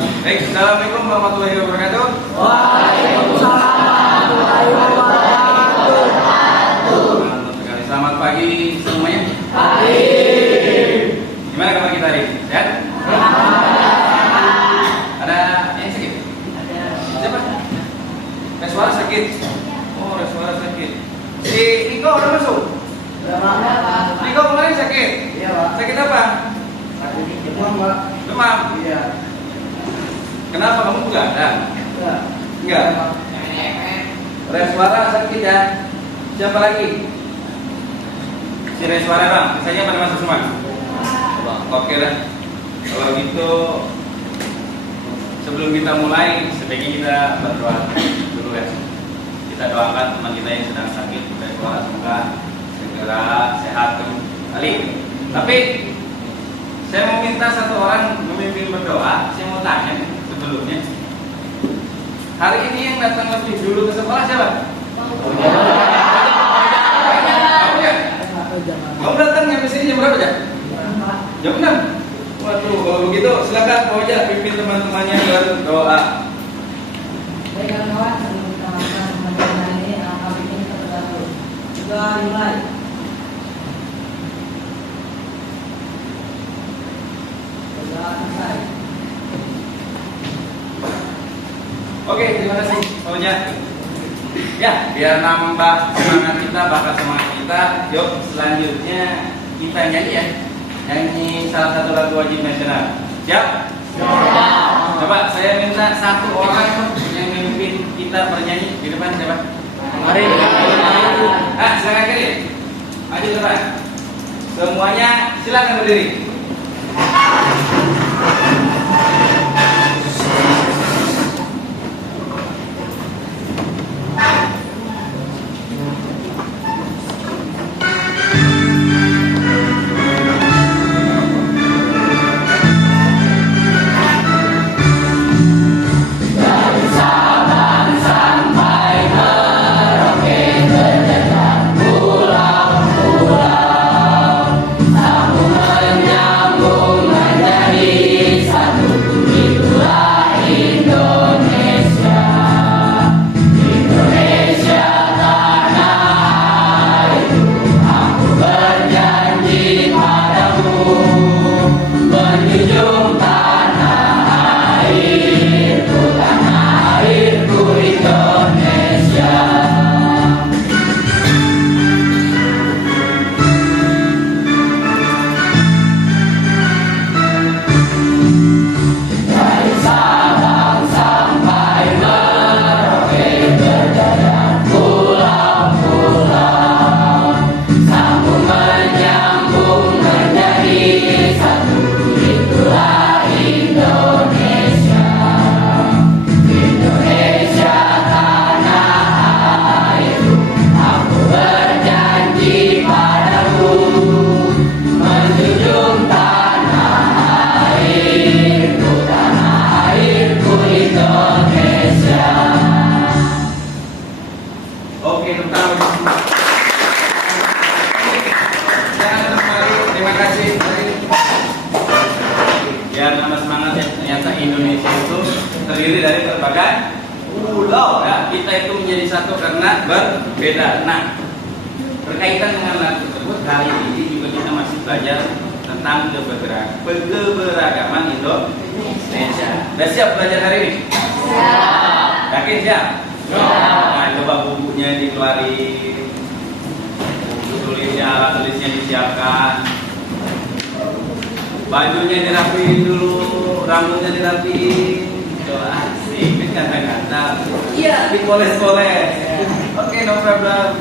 Baik, assalamualaikum warahmatullahi wabarakatuh. Waalaikumsalam warahmatullahi wabarakatuh. Mantap sekali. Selamat pagi semuanya. Pagi. Gimana kabar kita hari ini? Sehat? Ada yang sakit? Siapa? Reswara sakit. Oh, Reswara sakit. Si Niko udah masuk? Niko kemarin sakit? Iya, Pak. Sakit apa? Sakit demam, Pak. Demam. Iya. Kenapa kamu juga ada? Enggak. Enggak. Reswara sakit ya. Siapa lagi? Si Reswara bang. Sisanya pada masuk semua. Oke dah. Kalau gitu, sebelum kita mulai, sebaiknya kita berdoa dulu ya. Kita doakan teman kita yang sedang sakit, Reswara, semoga segera sehat kembali. Tapi saya mau minta satu orang memimpin berdoa. Saya mau tanya nih, sebelumnya, hari ini yang datang lebih dulu ke sekolah siapa? Kamu ya? Kamu datang yang sini jam berapa ya? Jam 6. Waduh, kalau begitu silakan Pak Oja pimpin teman-temannya berdoa. Baik kawan-kawan, sebelum kita melakukan pembelajaran hari ini, kami ingin kita berdoa. Juga dimulai. Berdoa selesai. Oke, terima kasih Pak Oja. Ya, biar nambah semangat kita, bakat semangat kita. Yuk, selanjutnya kita nyanyi ya. Nyanyi salah satu lagu wajib nasional. Siap? Siap. Coba saya minta satu orang yang memimpin kita bernyanyi di depan siapa? Mari. Silakan kiri. Maju depan. Semuanya silakan berdiri. Oke, terima kasih. Biar nama semangat ya, ternyata Indonesia itu terdiri dari berbagai pulau ya. Kita itu menjadi satu karena berbeda. Nah, berkaitan dengan lagu tersebut, kali ini juga kita masih belajar tentang keberagaman Indonesia. Sudah siap belajar hari ini? Siap. Yakin siap? Nah, coba bukunya dikeluarin, buku tulisnya, alat tulisnya disiapkan, bajunya dirapiin dulu, rambutnya dirapiin. Coba asik, kata-kata. Iya, dipoles-poles. Oke, no problem.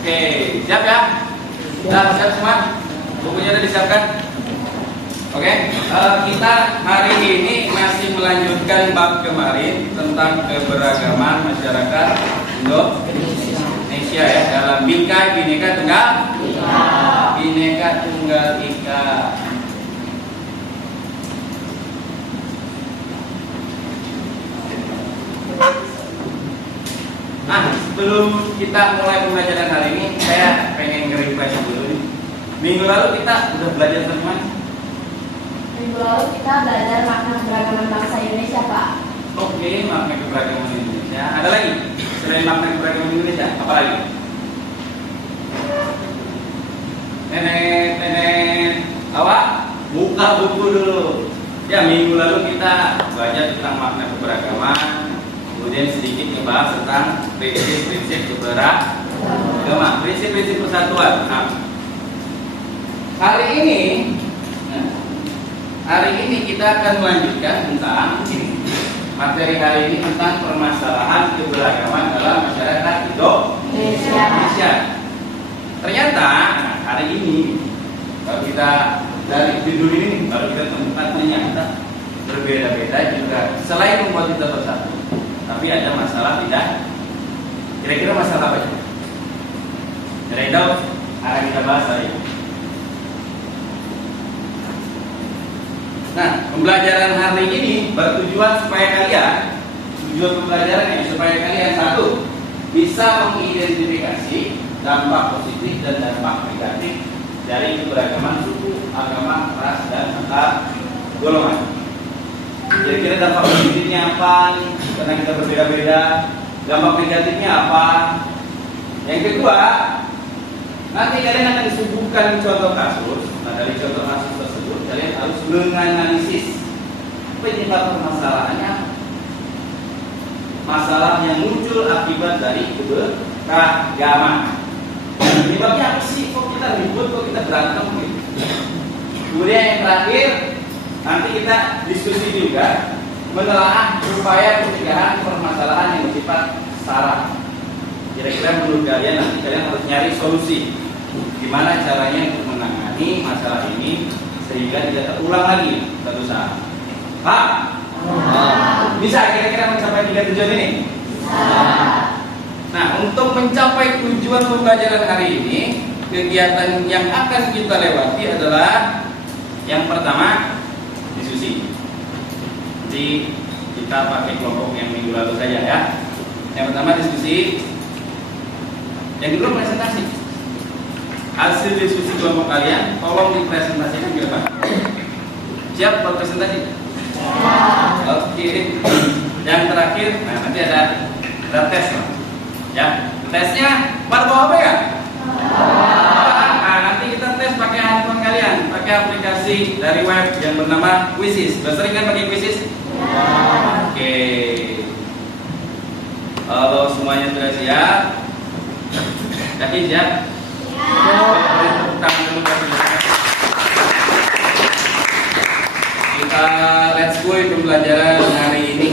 Oke, siap ya? Sudah siap semua? Bukunya sudah disiapkan? Oke, kita hari ini masih melanjutkan bab kemarin tentang keberagaman masyarakat Indonesia ya, dalam Bhinneka Tunggal Ika. Nah, sebelum kita mulai pembelajaran hari ini, saya pengen nge-refresh dulu nih. Minggu lalu kita udah belajar tentang Minggu lalu kita belajar makna keberagaman bangsa Indonesia, Pak. Oke, makna keberagaman Indonesia. Ada lagi selain makna keberagaman Indonesia? Apa lagi? Nenek, awak buka buku dulu. Ya, minggu lalu kita belajar tentang makna keberagaman, kemudian sedikit ngebahas tentang prinsip-prinsip keberagaman, prinsip-prinsip persatuan. Nah, hari ini kita akan melanjutkan tentang materi hari ini tentang permasalahan keberagaman dalam masyarakat Indonesia. Ternyata hari ini kalau kita dari judul ini baru kita temukan ternyata berbeda-beda juga. Selain membuat kita bersatu, tapi ada masalah tidak. Kira-kira masalah apa? Kira-kira akan kita bahas hari ini. Nah, pembelajaran hari ini bertujuan supaya tujuan pembelajarannya supaya kalian satu bisa mengidentifikasi dampak positif dan dampak negatif dari keberagaman suku, agama, ras, dan antar golongan. Kira-kira dampak positifnya apa? Karena kita berbeda-beda. Dampak negatifnya apa? Yang kedua, nanti kalian akan disuguhkan contoh kasus. Nah, dari contoh kasus tersebut kalian harus menganalisis penyebab permasalahannya, masalah yang muncul akibat dari keberagaman. Penyebabnya apa sih? Kok kita ribut, kok kita berantem gitu? Kemudian yang terakhir, nanti kita diskusi juga menelaah upaya pencegahan permasalahan yang bersifat sara. Kira-kira menurut kalian nanti kalian harus nyari solusi. Gimana caranya untuk menangani masalah ini sehingga tidak terulang lagi suatu saat. Bisa kira-kira mencapai 3 tujuan ini? Nah, untuk mencapai tujuan pembelajaran hari ini, kegiatan yang akan kita lewati adalah yang pertama diskusi. Jadi kita pakai kelompok yang minggu lalu saja ya. Yang pertama diskusi, yang kedua presentasi. Hasil diskusi kelompok kalian tolong dipresentasikan ke depan. Siap buat presentasi? Oke. Yang terakhir, nah nanti ada tes lah. Ya, tesnya bawa HP ya? Nah, nanti kita tes pakai handphone kalian, pakai aplikasi dari web yang bernama Quizzes. Sudah sering kan pakai Quizzes? Oke. Kalau semuanya sudah siap, yakin siap? Kita let's go pembelajaran hari ini.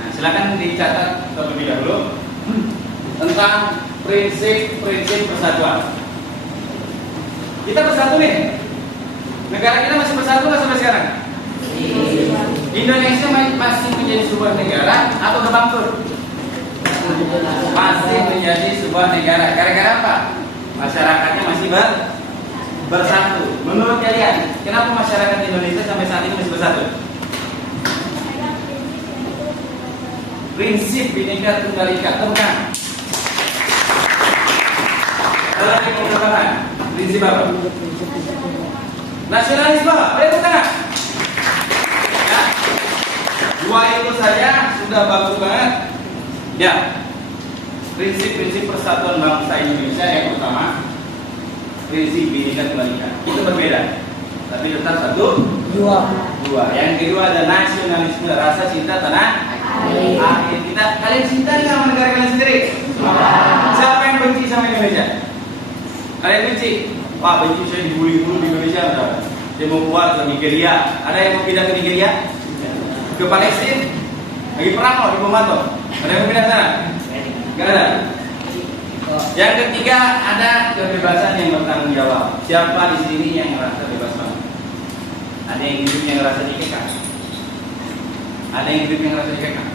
Nah, silakan dicatat terlebih dahulu tentang prinsip-prinsip persatuan. Kita bersatu nih. Negara kita masih bersatu nggak sampai sekarang? Indonesia masih menjadi sebuah negara atau udah bangkrut? Masih menjadi sebuah negara. Gara-gara apa? Masyarakatnya masih bersatu. Menurut kalian, kenapa masyarakat Indonesia sampai saat ini masih bersatu? Prinsip Bhinneka Tunggal Ika. Temukan. Dalam pemerintahan, prinsip apa? Nasionalisme. Boleh tepuk tangan. Ya. Dua itu saja sudah bagus banget. Ya. Prinsip-prinsip persatuan bangsa Indonesia yang pertama, prinsip Bhinneka Tunggal Ika. Itu berbeda, tapi tetap satu, dua. Yang kedua ada nasionalisme, rasa cinta tanah air. Kalian cinta nggak sama negara kalian sendiri? Siapa yang benci sama Indonesia? Kalian benci? Wah, benci saya dibully dulu di Indonesia. Saya mau keluar ke Nigeria. Ada yang mau pindah ke Nigeria? Ke Palestina? Lagi perang loh di Pemantau. Ada yang mau pindah ke sana? Gak ada. Yang ketiga ada kebebasan yang bertanggung jawab. Siapa di sini yang merasa bebas banget? Ada yang hidup yang merasa dikekang? Ada yang hidup yang merasa dikekang?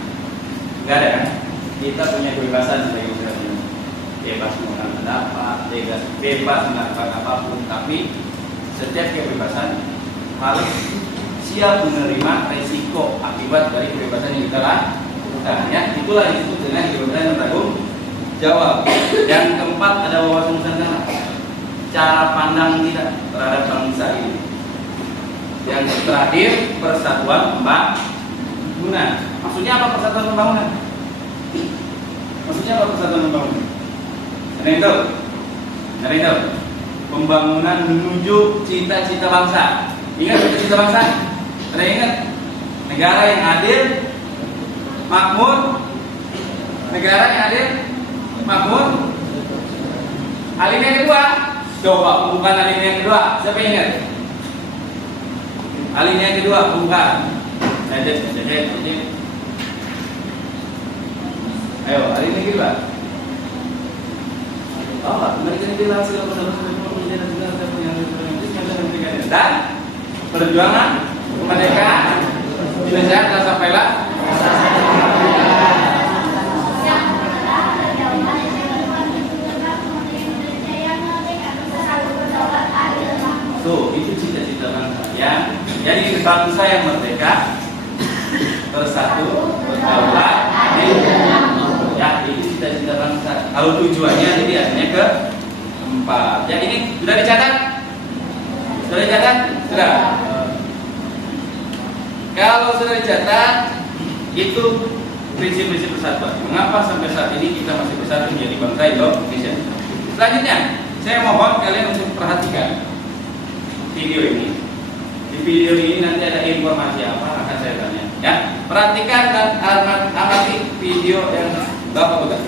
Gak ada kan? Kita punya kebebasan sebagai manusia. Bebas menggunakan pendapat, bebas melakukan apapun. Tapi setiap kebebasan harus siap menerima resiko akibat dari kebebasan yang kita lakukan. Ya, itulah yang disebut dengan kebebasan bertanggung jawab. Yang keempat ada wawasan nusantara, cara pandang kita terhadap bangsa ini. Yang terakhir persatuan pembangunan. Maksudnya apa persatuan pembangunan? Maksudnya apa persatuan pembangunan? Ada yang tahu? Ada yang tahu? Pembangunan menuju cita-cita bangsa. Ingat cita-cita bangsa? Ada yang ingat? Negara yang adil, makmur. Negara yang adil, makmur. Alinea kedua. Coba bukan alinea kedua. Siapa yang ingat? Alinea kedua bukan. Ayo, alinea kedua. Mereka bilang dan perjuangan kemerdekaan Indonesia telah sampailah. Tuh, itu cita-cita bangsa yang jadi bangsa yang merdeka, bersatu, berdaulat, adil. Ya, itu cita-cita bangsa. Kalau tujuannya jadi artinya ke empat. Ya, ini sudah dicatat? Sudah dicatat? Sudah. Kalau sudah dicatat, itu prinsip-prinsip persatuan. Mengapa sampai saat ini kita masih bersatu menjadi bangsa Indonesia? Selanjutnya, saya mohon kalian untuk perhatikan video ini. Di video ini nanti ada informasi apa akan saya tanya. Ya, perhatikan dan amati video yang Bapak bukan.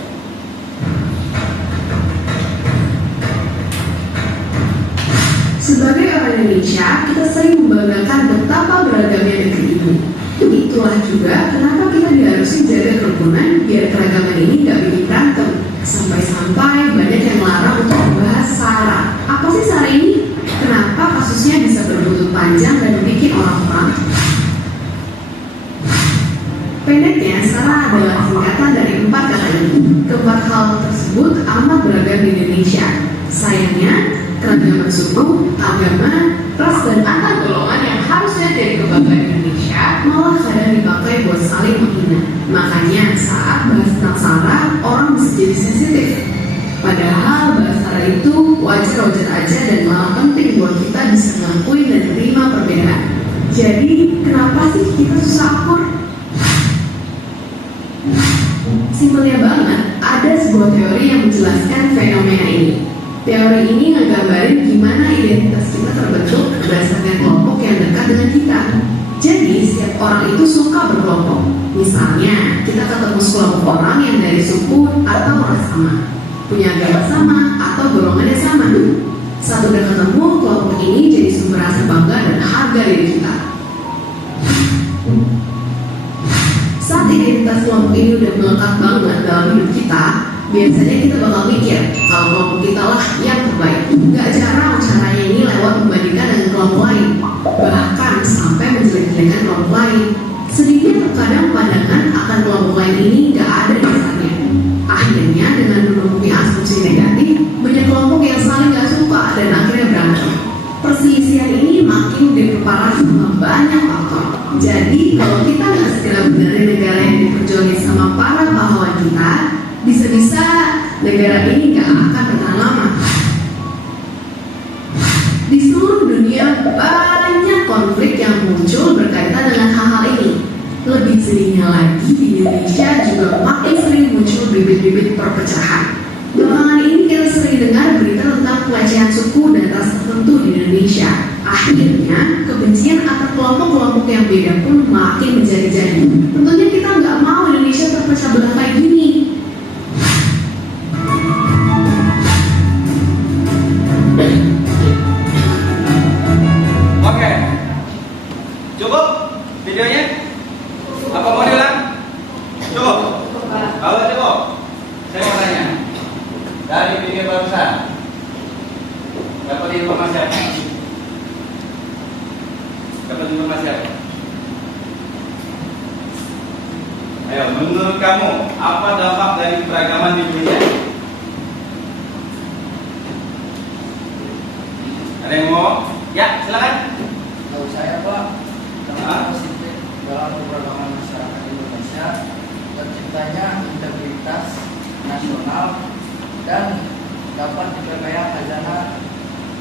Sebagai orang Indonesia, kita sering membanggakan betapa beragamnya negeri ini. Itulah juga kenapa kita diharusin jaga kerukunan biar keragaman ini gak bikin berantem. Sampai-sampai banyak yang melarang untuk membahas SARA. Apa sih SARA ini? Kenapa kasusnya bisa berbuntut panjang dan bikin orang-orang? Pendeknya, SARA adalah singkatan dari 4 kata ini. Keempat hal tersebut amat beragam di Indonesia. Sayangnya, keragaman suku, agama, ras, dan antar golongan yang harusnya jadi kebanggaan Indonesia malah kadang dipakai buat saling menghina. Makanya saat bahas tentang SARA, orang bisa jadi sensitif. Padahal bahas SARA itu wajar-wajar aja dan malah penting buat kita bisa ngakuin dan terima perbedaan. Jadi, kenapa sih kita susah akur? Simpelnya banget, ada sebuah teori yang menjelaskan fenomena ini. Teori ini ngegambarin gimana identitas kita terbentuk berdasarkan kelompok yang dekat dengan kita. Jadi, setiap orang itu suka berkelompok. Misalnya, kita ketemu sekelompok orang yang dari suku atau ras sama, punya agama sama, atau golongannya sama. Saat udah ketemu, kelompok ini jadi sumber rasa bangga dan harga diri kita. Saat identitas kelompok ini udah melekat banget dalam hidup kita, biasanya kita bakal mikir kalau kelompok kita lah yang terbaik. Gak jarang caranya ini lewat membandingkan dengan kelompok lain, bahkan sampai menjelek-jelekan kelompok lain. Sedikit terkadang pandangan akan kelompok lain ini gak ada dasarnya. Akhirnya dengan menemui asumsi negatif, banyak kelompok yang saling gak suka dan akhirnya berantem. Perselisihan ini makin diperparah sama banyak faktor. Jadi kalau kita nggak segera benerin negara yang diperjuangin sama para pahlawan kita, bisa-bisa negara ini nggak akan bertahan lama. Di seluruh dunia banyak konflik yang muncul berkaitan dengan hal-hal ini. Lebih sedihnya lagi di Indonesia juga makin sering muncul bibit-bibit perpecahan. Belakangan ini kita sering dengar berita tentang pelecehan suku dan ras tertentu di Indonesia. Akhirnya, kebencian antar kelompok-kelompok yang beda pun makin menjadi-jadi. Tentunya kita nggak mau Indonesia terpecah belah kayak gini. Oke, cukup videonya? Apa mau diulang? Cukup? Kalau cukup, saya mau tanya. Dari video barusan dapat informasi apa? Dapat informasi apa? Ayo, menurut kamu apa dampak dari keragaman di Indonesia? Ada yang mau? Ya, silakan. Tahu saya Pak, dampak positif dalam keberagaman masyarakat Indonesia terciptanya integritas nasional dan dapat diperkaya khazanah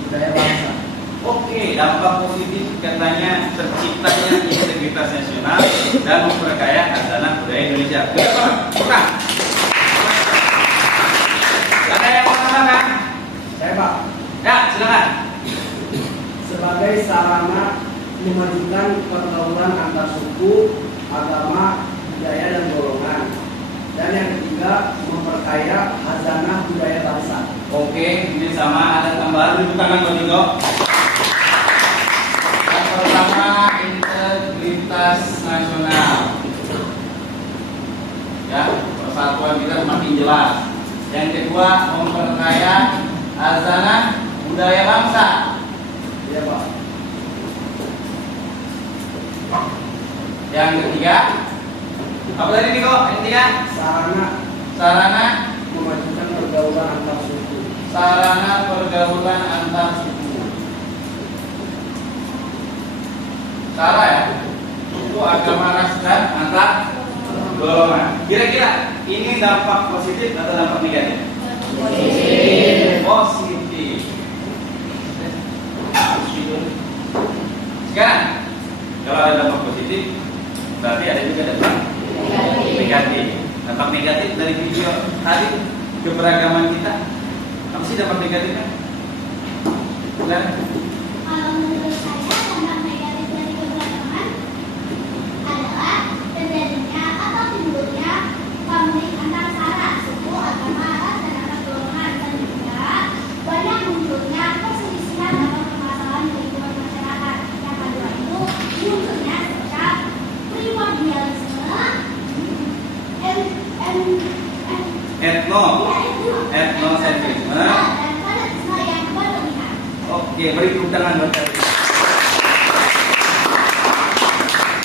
budaya bangsa. Oke, dampak positif katanya terciptanya integritas nasional dan memperkaya khazanah budaya Indonesia. Betul Pak? Bukan? Ada yang mau tambahkan? Saya Pak, Ya, silakan. sebagai sarana memajukan pergaulan antar suku, agama, budaya dan golongan. Dan yang ketiga, memperkaya khazanah budaya bangsa. Oke, ini sama ada tambahan tepuk tangan buat Niko. Yang pertama integritas nasional. Ya, persatuan kita semakin jelas. Yang kedua memperkaya khazanah budaya bangsa. Iya Pak. Yang ketiga apa tadi Niko? Yang ketiga sarana Memajukan pergaulan antar suku. sarana pergaulan antar suku. Cara ya, suku, agama, ras dan antar golongan. Kira-kira ini dampak positif atau dampak negatif? Positif. Sekarang kalau ada dampak positif, berarti ada juga dampak negatif. Dampak negatif dari video tadi keberagaman kita. Apa sih dampak negatifnya? Dan Kalau menurut saya dampak negatif dari keberagaman adalah terjadinya atau timbulnya konflik antar sara, suku, agama, ras, dan antar golongan, dan juga banyak munculnya perselisihan atau permasalahan di lingkungan masyarakat. Yang kedua itu munculnya sikap primordialisme, etnosentrisme. dan fanatisme yang berlebihan. Oke, beri tepuk tangan buat kalian.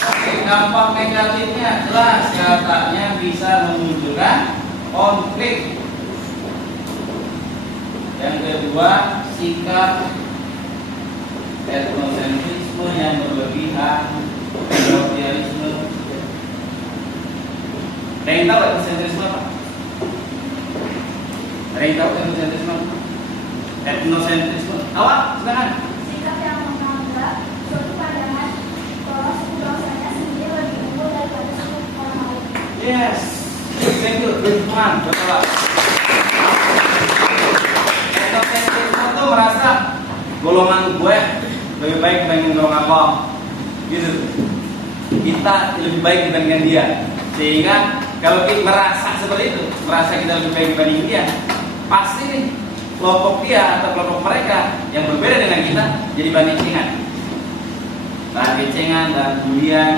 Oke, dampak negatifnya jelas katanya bisa memunculkan konflik. Yang kedua, sikap etnosentrisme yang berlebihan, primordialisme. Ada yang tahu etnosentrisme apa? Ada yang tahu etnosentrisme apa? Etnosentrisme. Awak, silakan. Sikap yang menganggap suatu pandangan bahwa suku bangsanya sendiri lebih unggul daripada suku orang lain. Yes, thank you, Ridwan. Betul. Etnosentrisme itu merasa golongan gue lebih baik dibanding golongan lo, gitu. Kita lebih baik dibandingkan dia, sehingga kalau kita merasa seperti itu, merasa kita lebih baik dibanding dia, pasti nih kelompok dia atau kelompok mereka yang berbeda dengan kita jadi bahan kecengan dan bulian.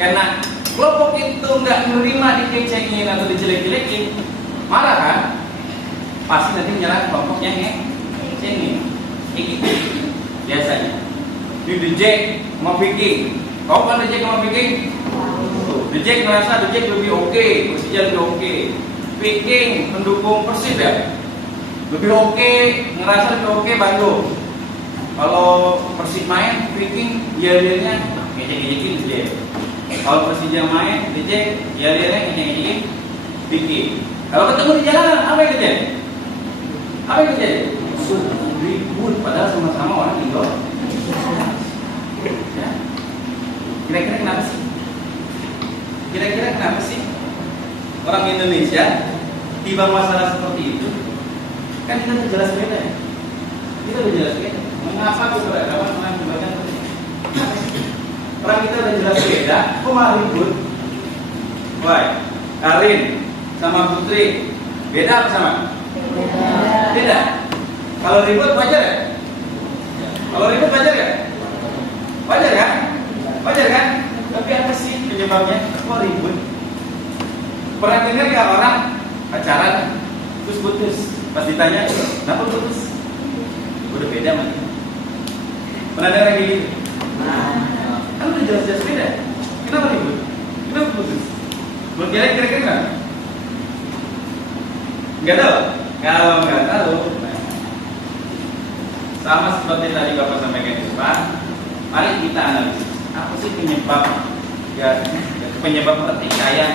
Karena kelompok itu nggak menerima dikecengin atau dijelek-jelekin, marah kan? Pasti nanti menyerang kelompok yang ngecengin. Kayak gitu biasanya. Di Jack mau Viking, kau kan Jack mau Viking? Jack merasa Jack lebih oke, Persija lebih oke. Viking pendukung Persib ya, lebih oke, ngerasa lebih oke Bandung. Kalau Persib main, Viking dia-dianya ngejek-ngejekin dia. Kalau Persija main, dia-dianya ngejek-ngejekin Viking. Kalau ketemu di jalanan, apa yang terjadi? Apa yang terjadi? Ribut, padahal sama-sama orang Indo. Ya. Kira-kira kenapa sih? Kira-kira kenapa sih orang Indonesia tiba masalah seperti itu? Kan kita udah jelas beda ya. Kita udah jelas beda. Mengapa keberagaman mengakibatkan seperti ini? Orang kita udah jelas beda, kok malah ribut? Wah, Karin sama Putri beda apa sama? Beda. Kalau ribut wajar ya? Kalau ribut wajar ya? Wajar kan? Wajar kan? Tapi apa sih penyebabnya? Kok ribut? Pernah dengar nggak orang pacaran terus putus? Pas ditanya, kenapa putus? Udah beda sama dia. Pernah dengar kayak gitu? Kan udah jelas-jelas beda. Kenapa ribut? Kenapa putus? Belum kira-kira nggak? Nggak tahu. Kalau nggak tahu, sama seperti tadi Bapak sampaikan di depan, mari kita analisis apa sih penyebab pertikaian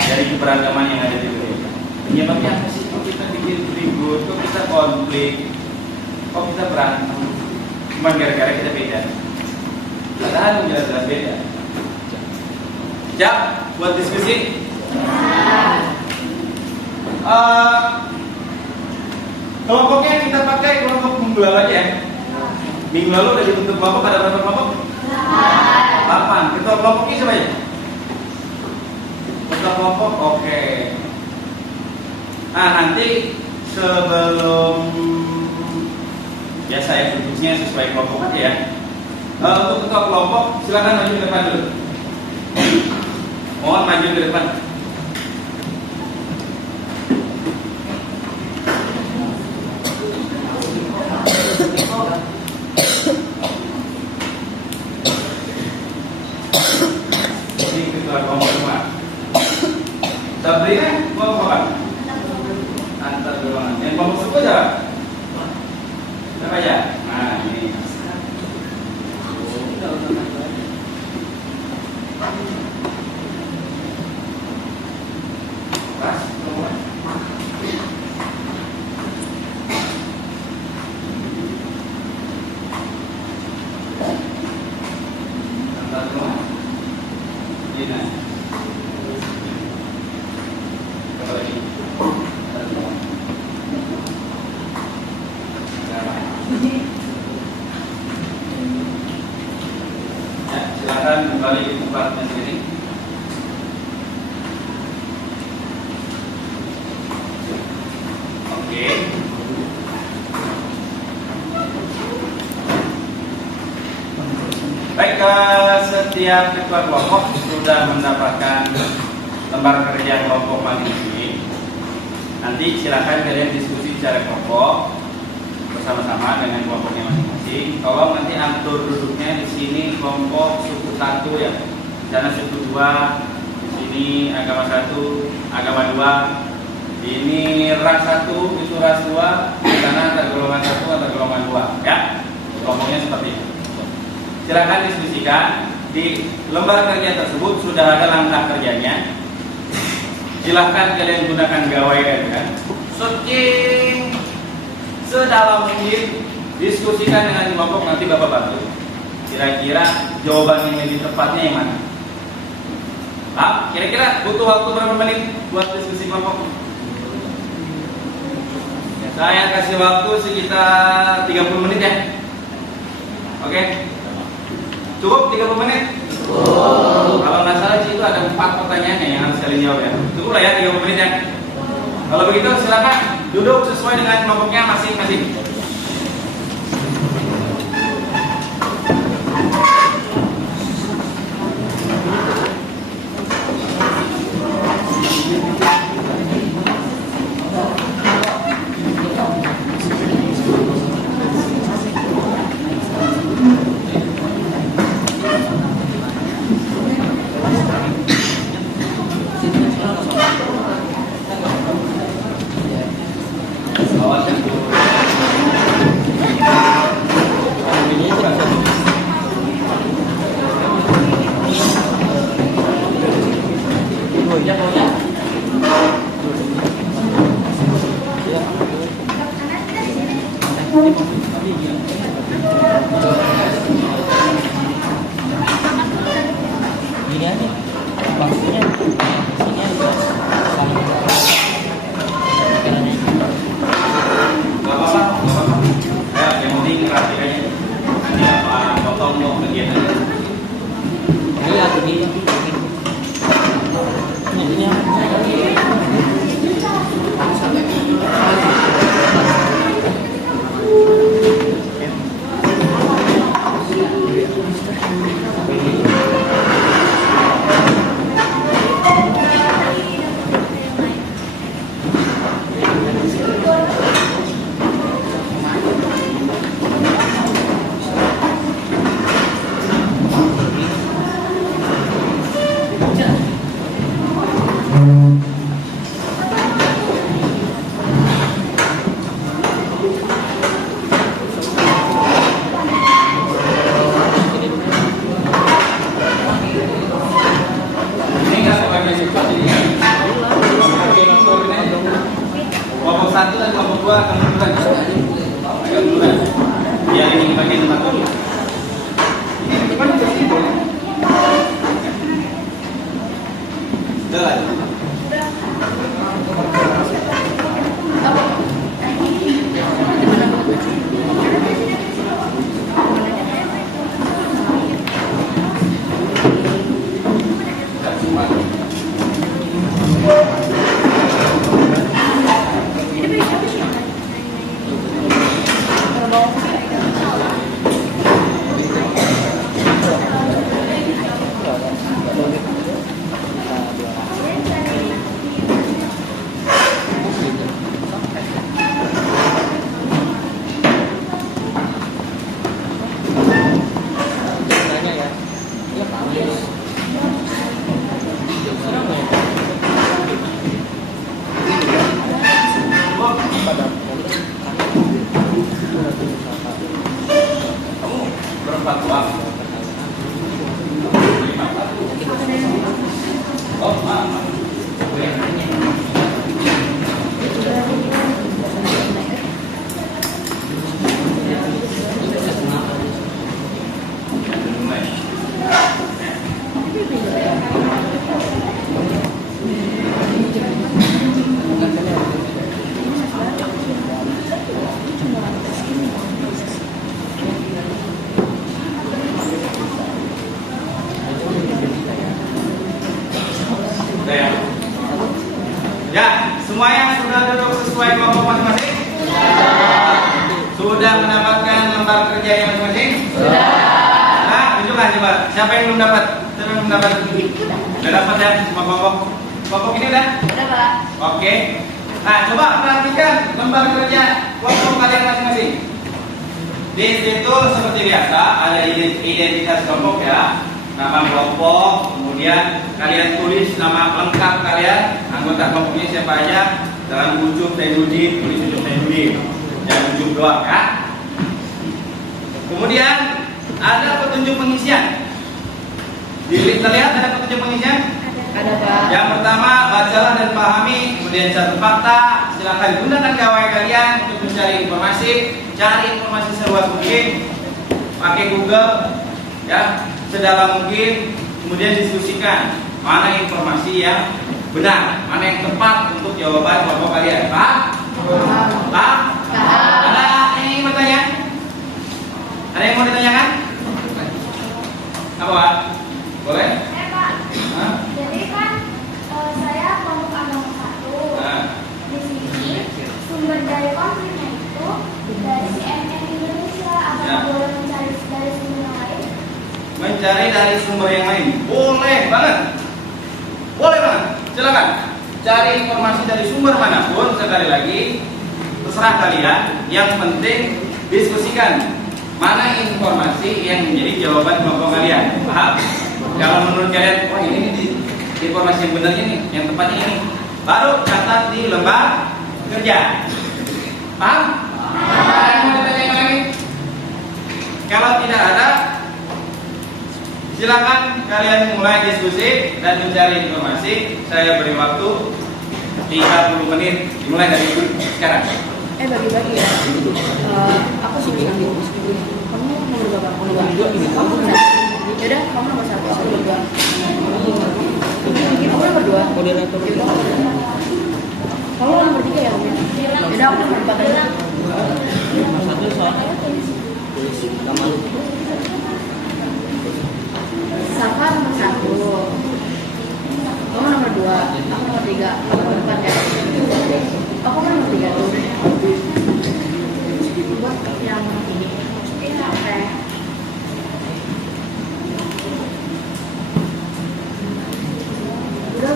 dari keberagaman yang ada di Indonesia. Penyebabnya apa sih? Kok kita bikin ribut, kok kita konflik, kok kita berantem? Cuma gara-gara kita beda. Padahal jelas-jelas beda. Siap buat diskusi? Kelompoknya kita pakai kelompok minggu lalu aja ya. Minggu lalu udah dibentuk kelompok, ada berapa kelompok? 8. Ketua kelompoknya siapa ya? Ketua kelompok, oke. Nah nanti sebelum biasa ya duduknya sesuai kelompok aja ya. Untuk ketua kelompok silakan maju ke depan dulu. Mohon maju ke depan. Ini ketua kelompok semua. Sabrina kelompok apa? Antar golongan. Yang kelompok suku aja. Siapa aja? Nah ini. Pas, kelompok. Antar golongan. Ini. Apa lagi? Antar golongan. Ya, silakan kembali di tempatnya sendiri. Oke. Baik, setiap ketua kelompok sudah mendapatkan lembar kerja kelompok masing-masing. Nanti silakan kalian diskusi secara kelompok bersama-sama dengan kelompoknya masing-masing. Tolong nanti atur duduknya di sini kelompok suku 1 ya. Di sana suku 2, di sini agama 1, agama 2. Ini ras 1, itu ras 2, di sana ada golongan 1, ada golongan 2 ya. Kelompoknya seperti itu. Silakan diskusikan. Di lembar kerja tersebut sudah ada langkah kerjanya. Silahkan kalian gunakan gawai kan. Searching sedalam mungkin, diskusikan dengan kelompok, nanti Bapak bantu. Kira-kira jawaban yang lebih tepatnya yang mana? Pak, kira-kira butuh waktu berapa menit buat diskusi kelompok? Saya kasih waktu sekitar 30 menit ya. Oke? Cukup 30 menit? Kalau nggak salah sih itu ada 4 pertanyaan yang harus kalian jawab ya. Cukup lah ya 30 menit ya. Kalau begitu silakan duduk sesuai dengan kelompoknya masing-masing. Kelompok 1 dan kelompok 2 akan duluan. Biar ini bagian tempat dulu. Semuanya sudah duduk sesuai kelompok masing-masing? Sudah mendapatkan lembar kerja yang masing-masing? Nah, tunjukkan coba. Siapa yang belum dapat? Siapa yang belum dapat? Sudah dapat ya semua kelompok? Kelompok ini udah? Udah, Pak. Oke. Nah, coba perhatikan lembar kerja kelompok kalian masing-masing. Di situ seperti biasa ada identitas kelompok ya. Nama kelompok, kemudian kalian tulis nama lengkap kalian, anggota kelompoknya siapa aja, dalam Ucup Saidudin, tulis Ucup Saidudin, jangan Ucup doang ya. Kemudian ada petunjuk pengisian. Terlihat ada petunjuk pengisian? Ada, Pak. Yang pertama, bacalah dan pahami, kemudian satu fakta. Silakan gunakan gawai kalian untuk mencari informasi, cari informasi seluas mungkin, pakai Google, ya, sedalam mungkin, kemudian diskusikan mana informasi yang benar, mana yang tepat untuk jawaban kelompok kalian. Pak? Pak? Ada yang ingin bertanya? Ada yang mau ditanyakan? Apa, Pak? Boleh? Pak. Hah? Jadi kan saya kelompok agama 1. Nah. Di sini sumber daya konfliknya itu dari CNN Indonesia. Apa Ya. boleh mencari dari sumber yang lain? Mencari dari sumber yang lain boleh banget, boleh banget, silakan cari informasi dari sumber manapun. Sekali lagi terserah kalian, yang penting diskusikan mana informasi yang menjadi jawaban kelompok kalian. Paham? Kalau menurut kalian, wah ini informasi yang benarnya nih, yang tepatnya ini, baru catat di lembar kerja. Paham? Ada yang mau ditanya lagi? Kalau tidak ada, silakan kalian mulai diskusi dan mencari informasi. Saya beri waktu 30 menit dimulai dari sekarang. Bagi-bagi ya. Aku sih bilang gitu. Kamu nomor berapa? Kamu nomor 1. Yaudah, kamu nomor 1, aku nomor 2. Kamu nomor 2. Kamu nomor 3 ya, Om? Yaudah, aku nomor 4 aja. Safa nomor 1. Kamu nomor 2. Aku nomor 3. Kamu nomor 4 ya. Aku kan nomor 3 tuh. Buat yang ini. Oke. Udah.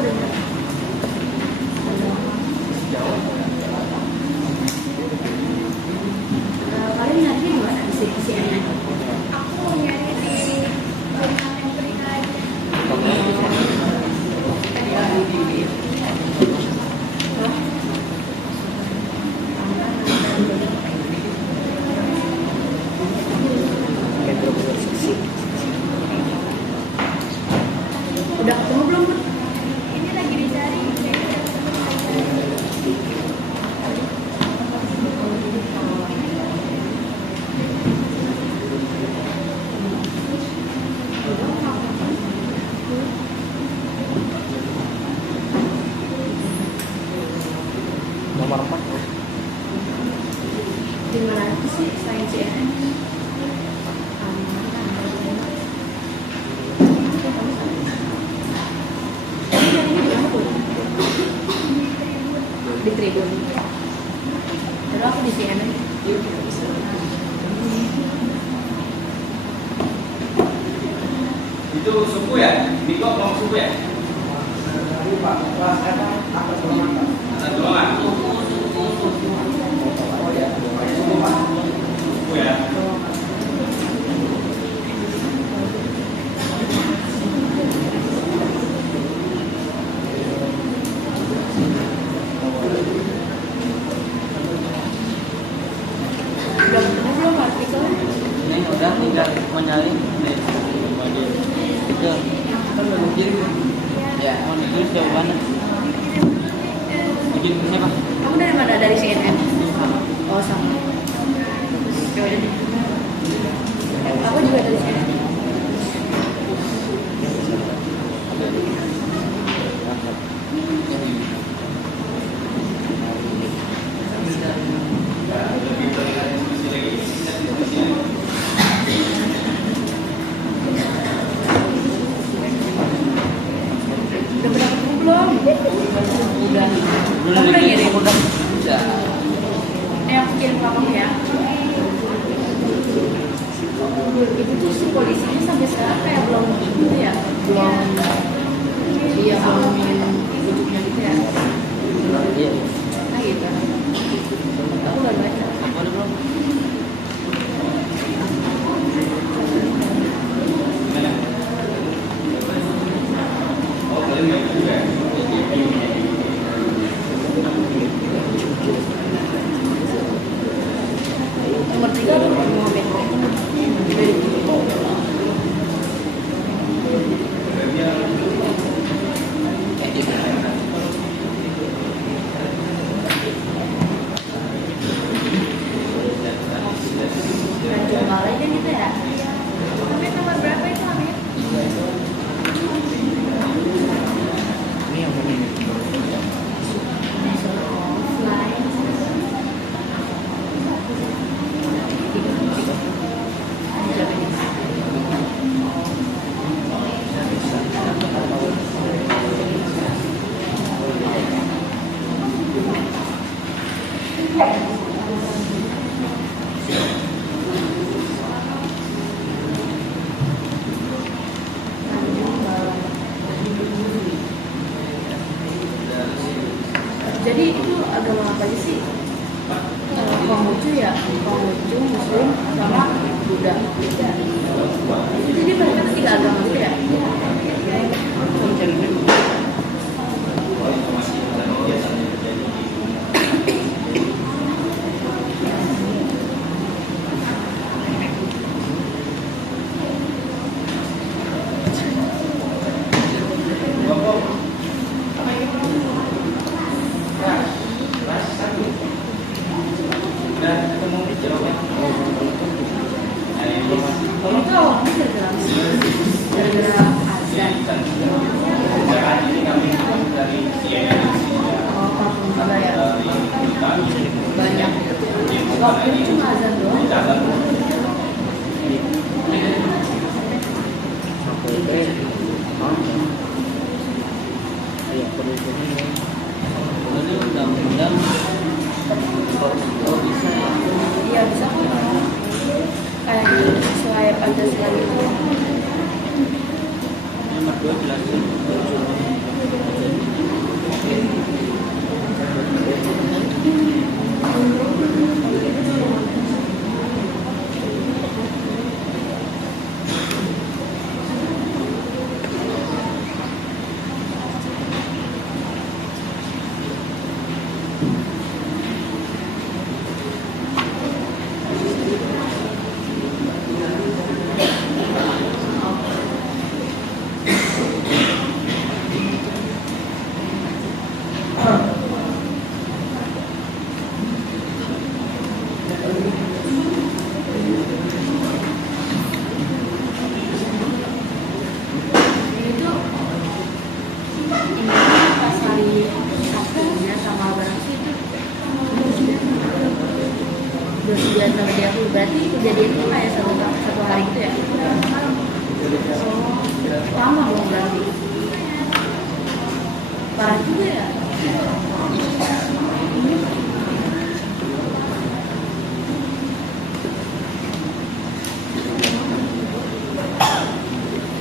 Kalian nyari di mana di CNN? Aku nyari di berita aja. Udah ketemu belum, Bud? Ini lagi dicari. Nomor 4. Di mana sih selain CNN? Di Tribun. Lalu aku di CNN. Itu suku ya? Miko mau suku ya? Tadi Pak, kelas apa? Apa selama? Ada golongan. Oh ya, suku Pak. Suku ya. Udah ketemu belum artikelnya? Ini udah tinggal mau nyari nih. Itu kan baru kirim ya. Mau ditulis jawabannya. Bikin ke siapa? Kamu dari mana? Dari CNN? Oh, sama. Ya udah deh. Aku juga dari CNN. Udah pernah ketemu belum? Udah. Kamu udah ngirim? Jadi itu agama apa aja sih? Konghucu ya, Konghucu, Muslim, sama Buddha. Jadi mereka tuh 3 agama gitu ya? Itu awalnya gara-gara azan. Oh, kampung juga ya. Banyak. Waktu itu cuma azan doang. Iya, perlu ini. Ini undang-undang kalau bisa ya. Iya bisa kok. Kayak sesuai Pancasila gitu. Nomor 2 jelasin. Berarti kejadiannya kayak satu hari gitu ya? Lama dong berarti. Parah juga ya.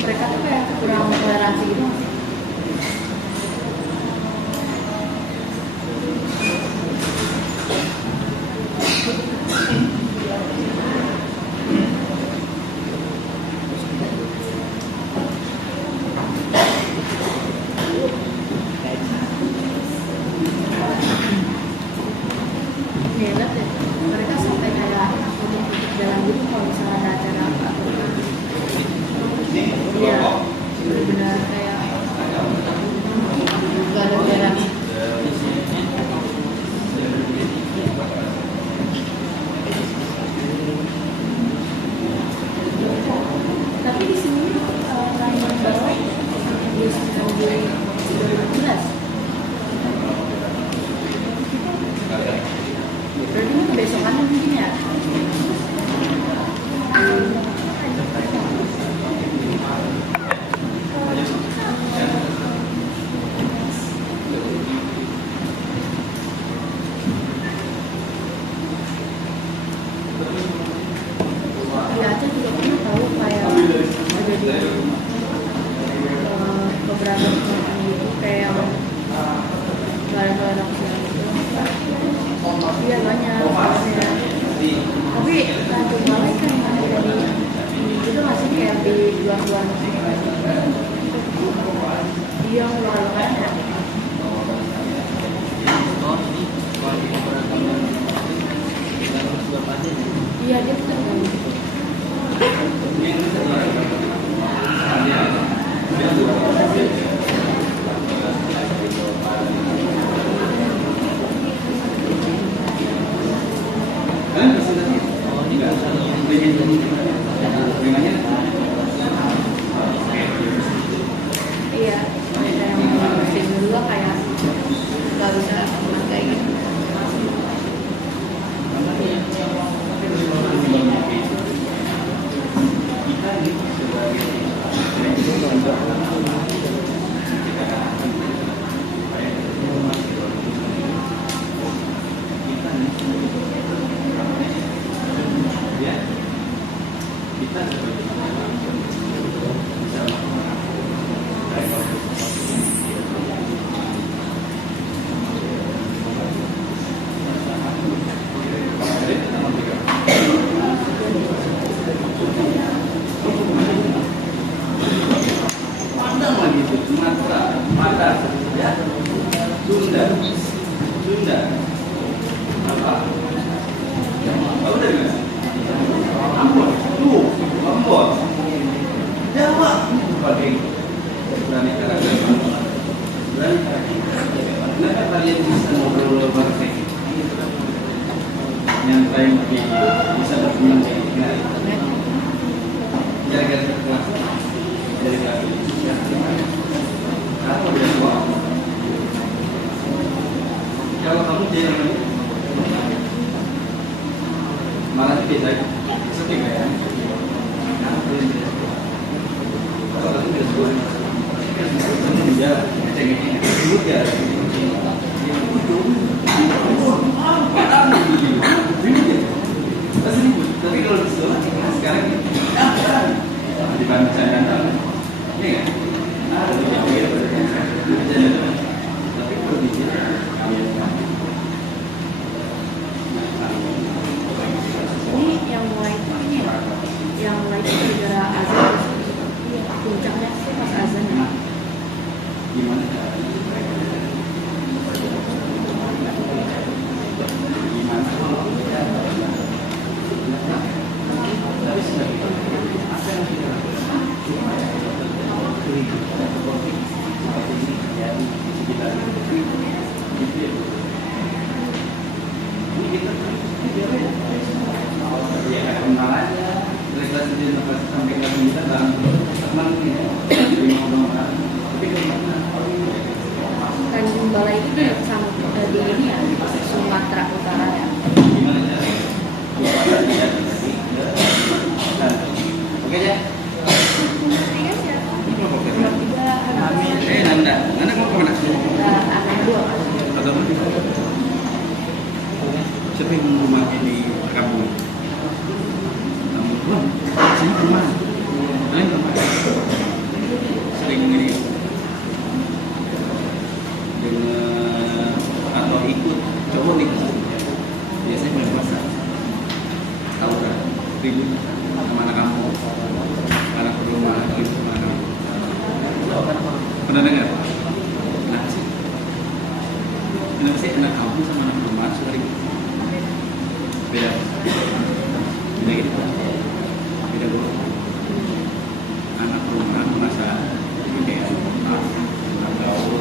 Mereka tuh kayak kurang toleransi gitu. Hebat ya, mereka sampai kayak untuk jalan gitu kalau misalnya ada acara apa. Iya, benar-benar kayak gak ada toleransi. Tapi di sini Rayman Barat di 2015. Berarti ini besokannya mungkin ya? Di Aceh juga pernah tahu kayak jadi beberapa teman gitu kayak yang barang-barang gitu. Iya banyak soalnya. Tapi Tanjung Balai kan jadi itu masih kayak di luar-luar. Iya luar-luar ya. Oh, ini kalau di beragama harus berpati. Iya dia tuh Oh, ini misalnya iya ada yang muslim juga kayak nggak bisa memakai gitu. paling berani karakter, berani karakter. Kenapa kalian bisa ngobrol bareng? Nyantai bisa berteman dengan jaga kelas dari kami. Kalau udah tua, kalau kamu jangan malah beda, seperti kayak kalau kamu udah tua, kamu menjaga, cengeng-cengeng, ribut ya. Tapi kalau di sekolah sekarang di bangsa dan ini kan lebih jauh ya tapi kalau di sini Ini yang mulai ini ya, yang mulai itu gara azan. Puncaknya sih pas azan ya. gimana Tanjung Balai itu di ini ya, Sumatera Utara ya. oke ya. Tiga siapa? Tiga Nanda mau kemana? anak dua. Atau siapa yang rumah di kampung? Kampung, sini rumah. Kalian kemana? Sering ini dengan atau ikut cowok nih biasanya bulan puasa tahu kan ribut sama anak kamu anak rumah ribut sama anak kamu pernah dengar kenapa sih anak kamu sama anak rumah suka ribut beda gitu beda dulu anak rumah merasa kayak gaul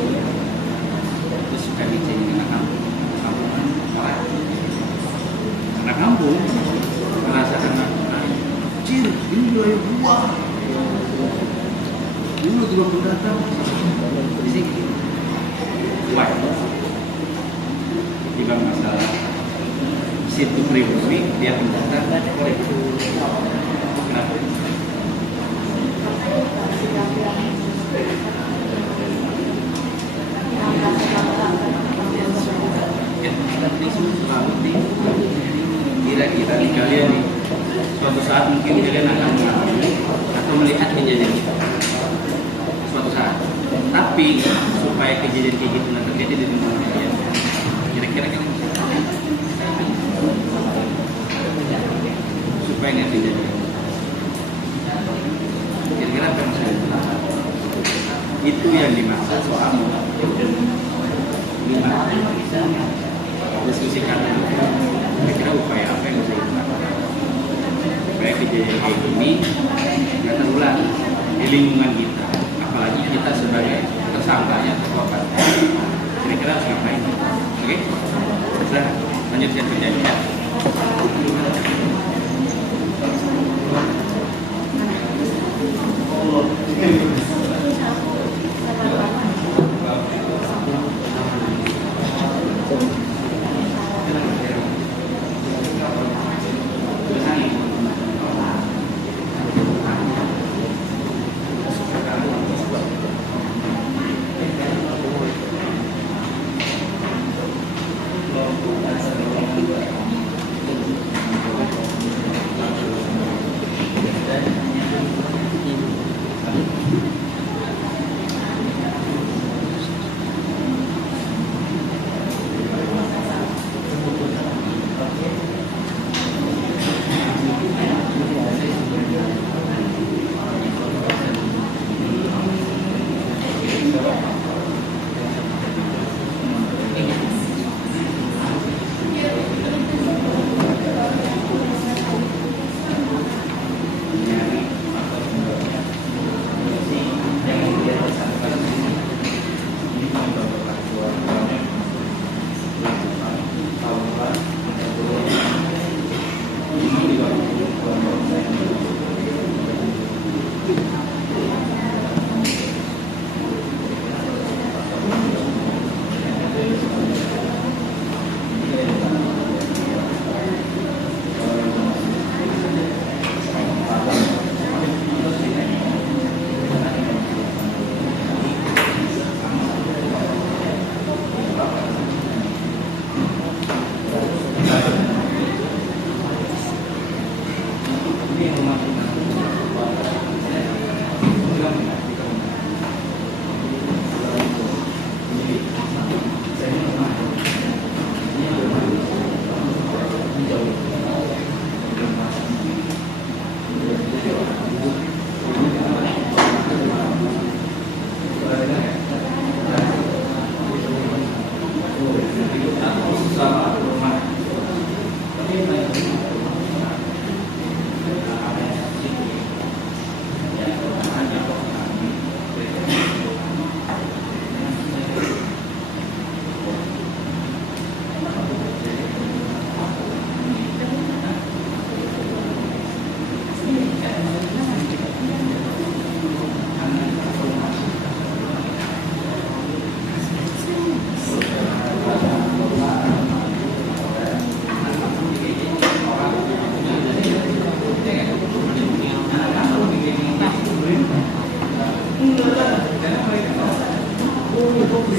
terus suka dicengin anak kampung kan marah anak kampung merasa anak kecil ini wilayah gua dulu belum datang di sini why tiba masalah situ pribumi dia pendatang kenapa kira-kira nih kalian nih suatu saat mungkin kalian akan mengalami atau melihat kejadian itu suatu saat tapi supaya kejadian kayak gitu nggak terjadi di rumah kalian kira-kira kalian supaya nggak terjadi kira-kira apa yang saya bilang itu yang dimaksud soal diskusikan kira-kira upaya apa yang bisa kita lakukan supaya kejadian kayak gini nggak terulang di lingkungan kita apalagi kita sebagai tersangka yang terkorban kira-kira harus ngapain oke? Sudah lanjut saya kerjanya ya.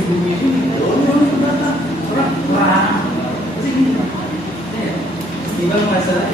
bumi ini orang sini tinggal masalah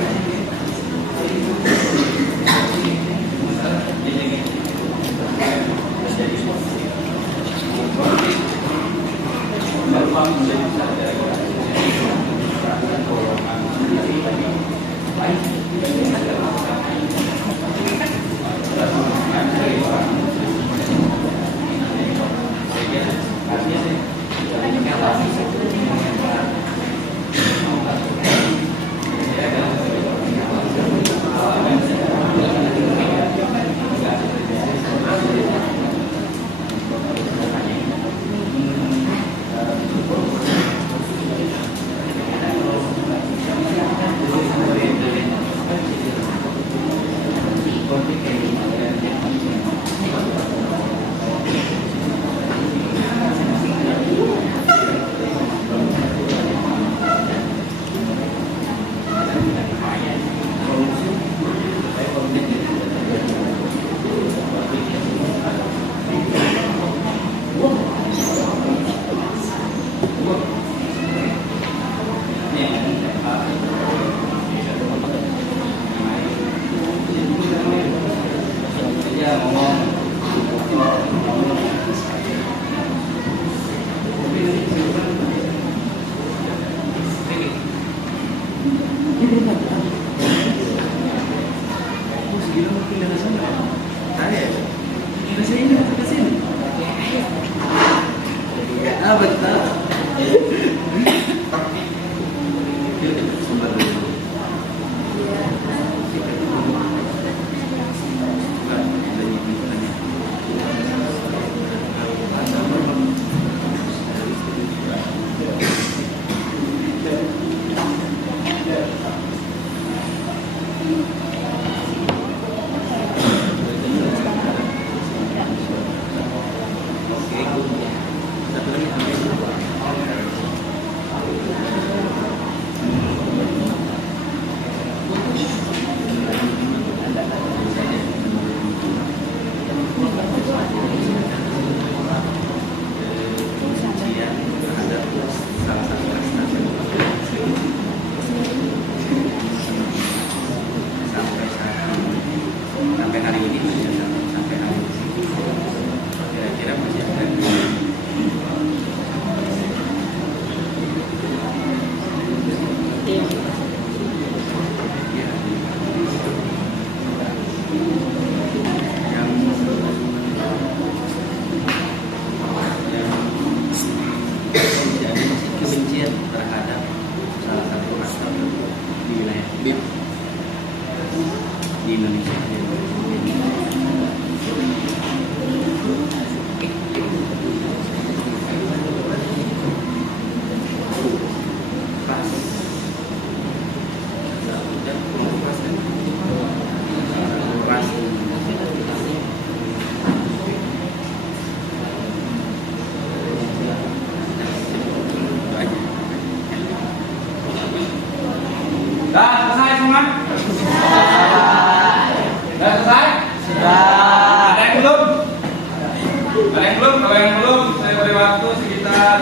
Kalau yang belum, saya beri waktu sekitar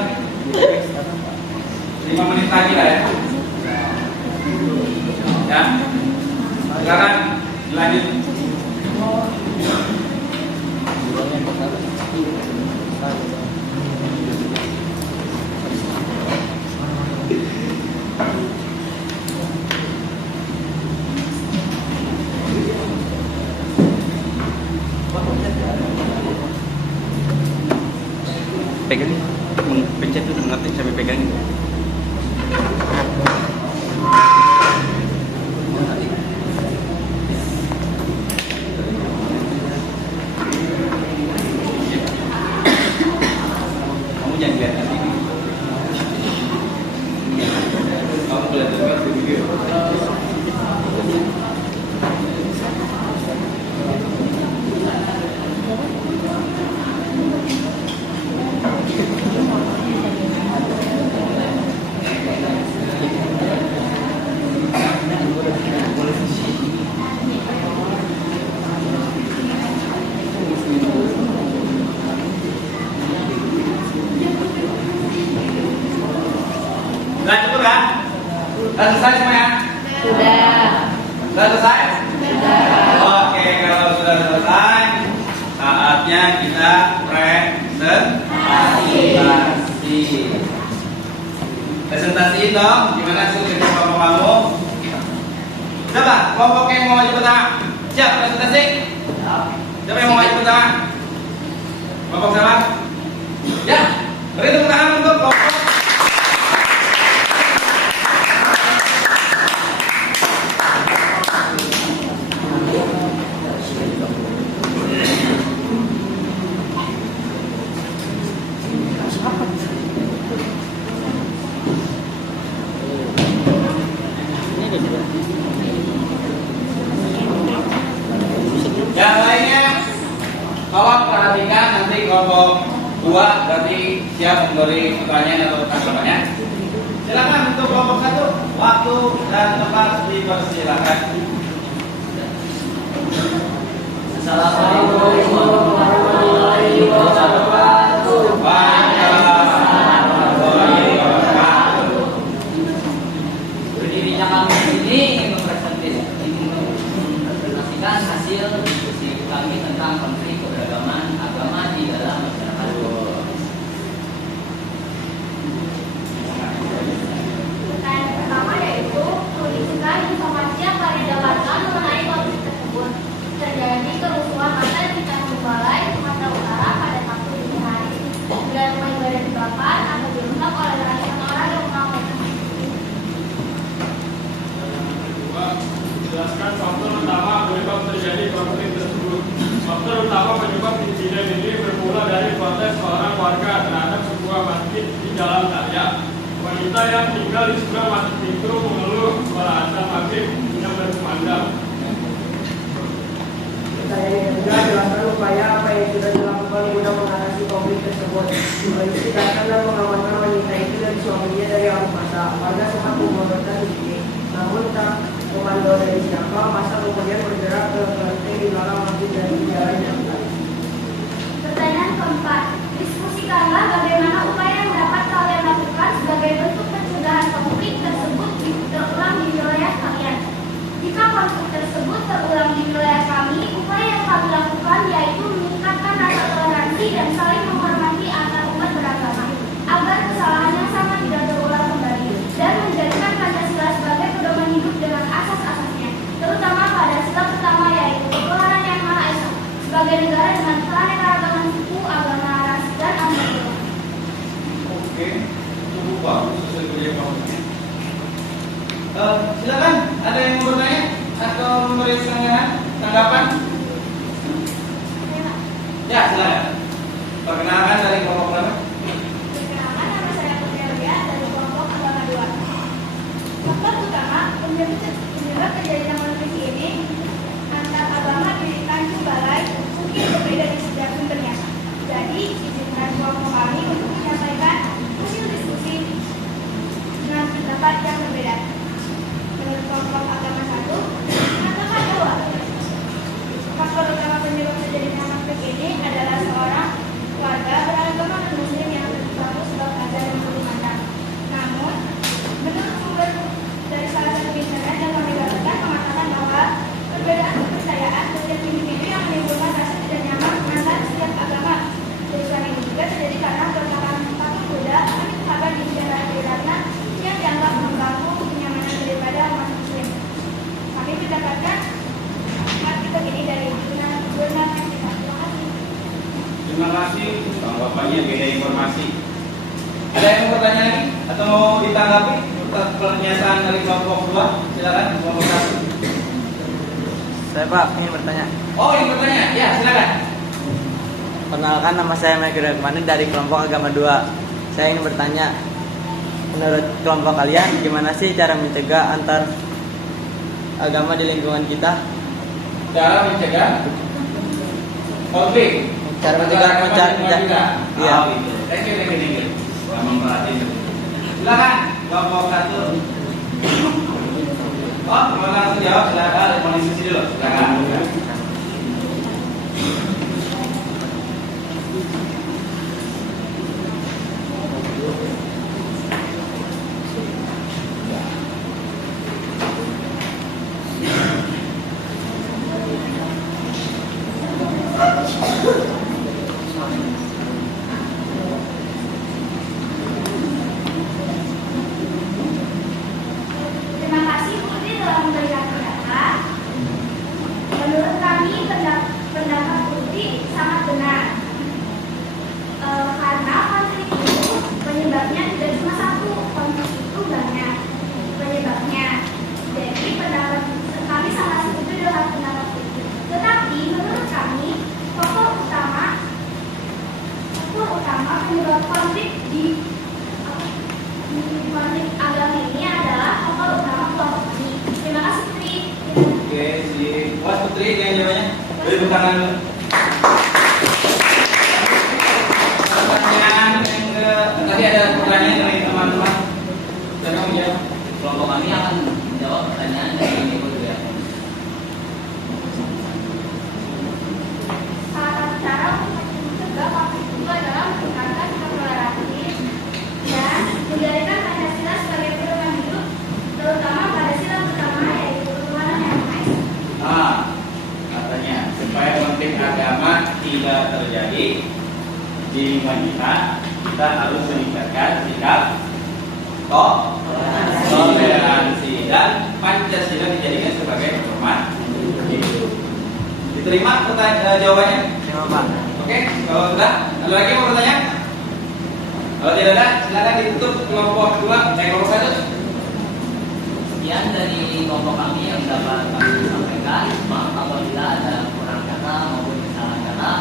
5 menit lagi lah ya. Ya, sekarang lanjut. Pegang, pencet itu ngetik sampai pegang. Kamu jangan lihat nanti. Kamu belajar di video. Sudah selesai semuanya? Sudah. Sudah selesai? Oke, kalau sudah selesai, saatnya kita presentasi. Presentasi dong, gimana sih kerja kelompok kamu? Coba, kelompok yang mau maju pertama. Siap presentasi? Siapa yang mau maju pertama? Kelompok siapa? Ya, beri tepuk tangan untuk kelompok. Yang lainnya, tolong perhatikan nanti kelompok 2 berarti siap memberi pertanyaan atau tanggapannya. Silakan untuk kelompok 1, waktu dan tempat dipersilakan. Assalamualaikum warahmatullahi wabarakatuh. Berdirinya kampus ini ingin mempresentasikan hasil diskusi kami tentang konflik keberagaman agama di dalam masyarakat. Pertanyaan pertama yaitu menunjukkan informasi yang kalian dapatkan mengenai konflik tersebut. Terjadi kerusuhan massa di Tanjung Balai, Sumatera Utara pada Sabtu dini hari. Dan ibadah dibakar atau dirusak oleh ratusan orang yang mengamalkan. Jelaskan faktor utama penyebab terjadi konflik tersebut. Faktor utama penyebab insiden ini bermula dari protes seorang warga terhadap sebuah masjid di Jalan Raya. Wanita yang tinggal di sebelah masjid itu mengeluh suara azan maghrib yang berkumandang. Pertanyaan yang kedua, jelaskan upaya apa yang sudah dilakukan guna mengatasi konflik tersebut. Polisi datang dan mengamankan wanita itu dan suaminya dari arus massa. Warga sempat membubarkan diri. Namun tak komando dari siapa, massa kemudian bergerak ke kelenteng di belakang masjid dan di jalan yang lain. Pertanyaan keempat, diskusikanlah bagaimana upaya yang dapat kalian lakukan sebagai bentuk pencegahan konflik tersebut terulang di wilayah kalian. Jika konflik tersebut terulang di wilayah kami, upaya yang kami lakukan yaitu meningkatkan rasa toleransi dan saling menghormati antar umat beragama, agar kesalahan yang sama tidak terulang kembali, dan menjadikan Pancasila sebagai pedoman hidup dengan asas-asasnya, terutama pada sila pertama yaitu Ketuhanan Yang Maha Esa, sebagai negara dengan keanekaragaman suku, agama, ras, dan antar golongan. Oke, cukup bagus sesuai kerja kelompoknya. Silakan, ada yang mau bertanya atau memberi tanggapan? Ya, silakan. Perkenalkan dari kelompok berapa? Perkenalkan, nama saya Putri Alia dari kelompok agama 2. Faktor utama penyebab terjadinya konflik ini antar agama di Tanjung Balai mungkin berbeda di setiap sumbernya. Jadi, izinkan kelompok kami untuk menyampaikan hasil diskusi dengan pendapat yang berbeda. Menurut kelompok agama 1, mengatakan bahwa faktor utama penyebab terjadinya konflik ini adalah seorang warga beragama non-muslim yang berstatus sebagai azan yang berkumandang. Namun, menurut sumber dari salah satu internet yang kami dapatkan mengatakan bahwa perbedaan kepercayaan setiap individu yang menimbulkan rasa tidak nyaman antara setiap agama. Kerusuhan ini juga terjadi karena peletakan patung Buddha menitipkan di daerah Irana yang dianggap mengganggu kenyamanan daripada umat muslim. Kami mendapatkan artikel ini dari Jurnal Meksika. Terima kasih. Terima kasih, tanggapannya beda informasi. Ada yang mau bertanya lagi atau mau ditanggapi pernyataan dari kelompok 2? Silakan kelompok 1. Saya Pak ingin bertanya. Oh, ingin bertanya? Ya, silakan. Perkenalkan, nama saya Michael Ragmani dari kelompok agama 2. Saya ingin bertanya, menurut kelompok kalian gimana sih cara mencegah antar agama di lingkungan kita? Cara mencegah konflik. Cara mencegah Iya. Oh, gitu. Thank you. Kamu perhatiin. Silakan kelompok 1. Oh, terima kasih jawab. Silakan posisi dulu. Silakan. penyebab konflik di konflik agama ini adalah tokoh utama kelompok kami. Terima kasih Putri. Oke, si Puas Putri yang jawabannya. Beri tepuk tangan dulu. Pertanyaan yang tadi ada pertanyaan dari teman-teman. Dan kamu jawab. Kelompok kami akan menjawab pertanyaan dari Ibu ya. Salah satu cara untuk mencegah konflik itu adalah meningkatkan sikap toleransi dan menjadikan Pancasila sebagai pedoman hidup, terutama pada sila pertama yaitu ketuhanan yang Maha Esa. Nah, katanya supaya konflik agama tidak terjadi di lingkungan kita harus meningkatkan sikap toleransi dan Pancasila dijadikan sebagai pedoman hidup. Diterima jawabannya? Terima Pak. Oke, kalau sudah, ada lagi yang mau bertanya? Kalau tidak ada, silakan ditutup kelompok 2, kelompok 1. Sekian dari kelompok kami yang dapat kami sampaikan. Maaf apabila ada kurang kata maupun kesalahan kata.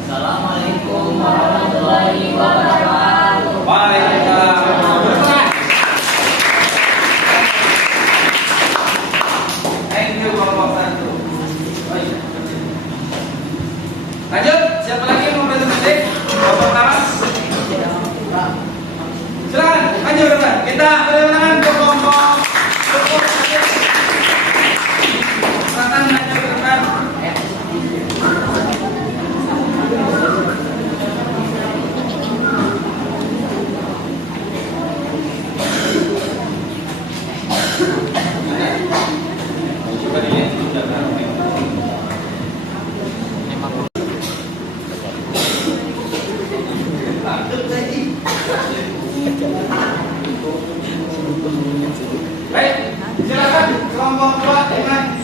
Assalamualaikum warahmatullahi wabarakatuh. Waalaikumsalam. Thank you kelompok 1. Oh, iya. Lanjut, siapa lagi yang mau presentasi? Kelompok pertama. Silakan, lanjut teman. Kita beri tangan ke kelompok. Silakan lanjut ke depan. Coba dilihat sudah berapa. Baik, silakan kelompok 2 dengan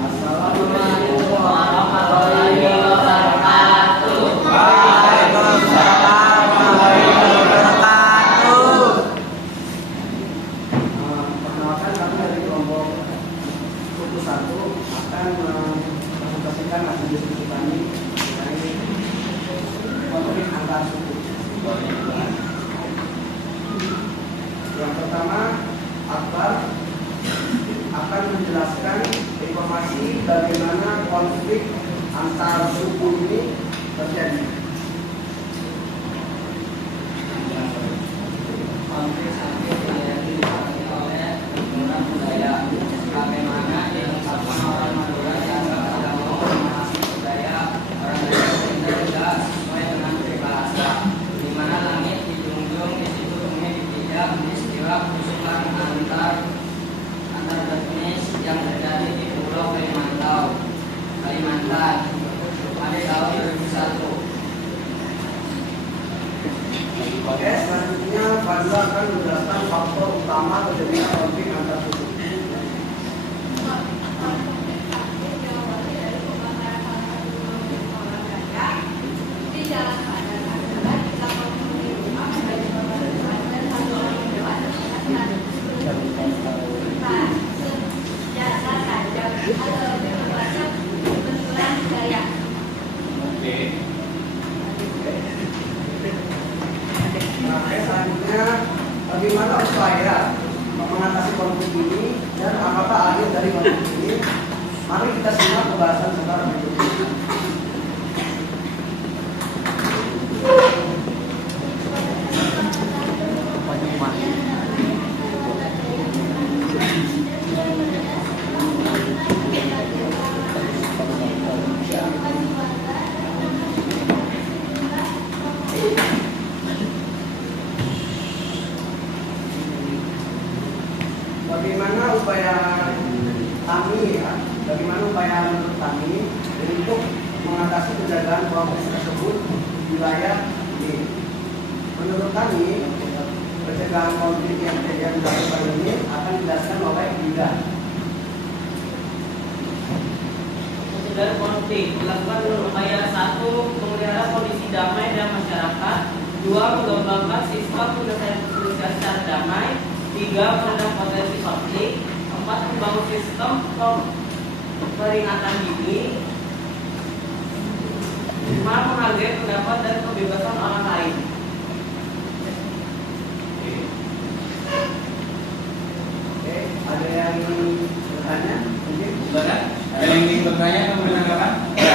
Assalamualaikum warahmatullahi wabarakatuh. Waalaikumsalam warahmatullahi wabarakatuh. Perkenalkan kami dari kelompok suku 1 akan mempresentasikan hasil diskusi kami mengenai konflik antar suku. Yang pertama, Akbar akan menjelaskan informasi bagaimana konflik antar suku ini terjadi. Konflik sampai terjadi oleh penggunaan budaya, bagaimana diungkapkan orang Madura yang agama memahami budaya orang Madura juga sesuai dengan bahasa, di mana langit dijunjung, di situ bumi dipijak, istilah kerusuhan antar etnis yang terjadi di Pulau Kalimantan pada tahun 2001. Oke, selanjutnya Fadila akan menjelaskan faktor utama terjadinya konflik antar suku. Di jalan Padang adalah dilakukan rumah sebagai pembangunan dan haluan dewan dan jasa saja atau lebih membaca benturan budaya. Oke. Oke, selanjutnya bagaimana upaya mengatasi konflik ini dan apakah akhir dari konflik ini? Mari kita simak pembahasan secara berikut ini. Bagaimana upaya menurut kami untuk mengatasi penjagaan konflik tersebut di wilayah ini? Menurut kami, pencegahan konflik yang dilakukan ini akan dijelaskan oleh Yuda. Pencegahan konflik dilakukan dengan upaya 1. Memelihara kondisi damai dan masyarakat. 2. Mengembangkan sistem penyelesaian perselisihan secara damai. 3. Meredam potensi konflik. 4. Membangun sistem peringatan dini. 5. 5. Menghargai pendapat dan kebebasan orang lain. Oke, ada yang bertanya? Mungkin Silakan. Ada yang ingin bertanya atau menanggapan? Ya.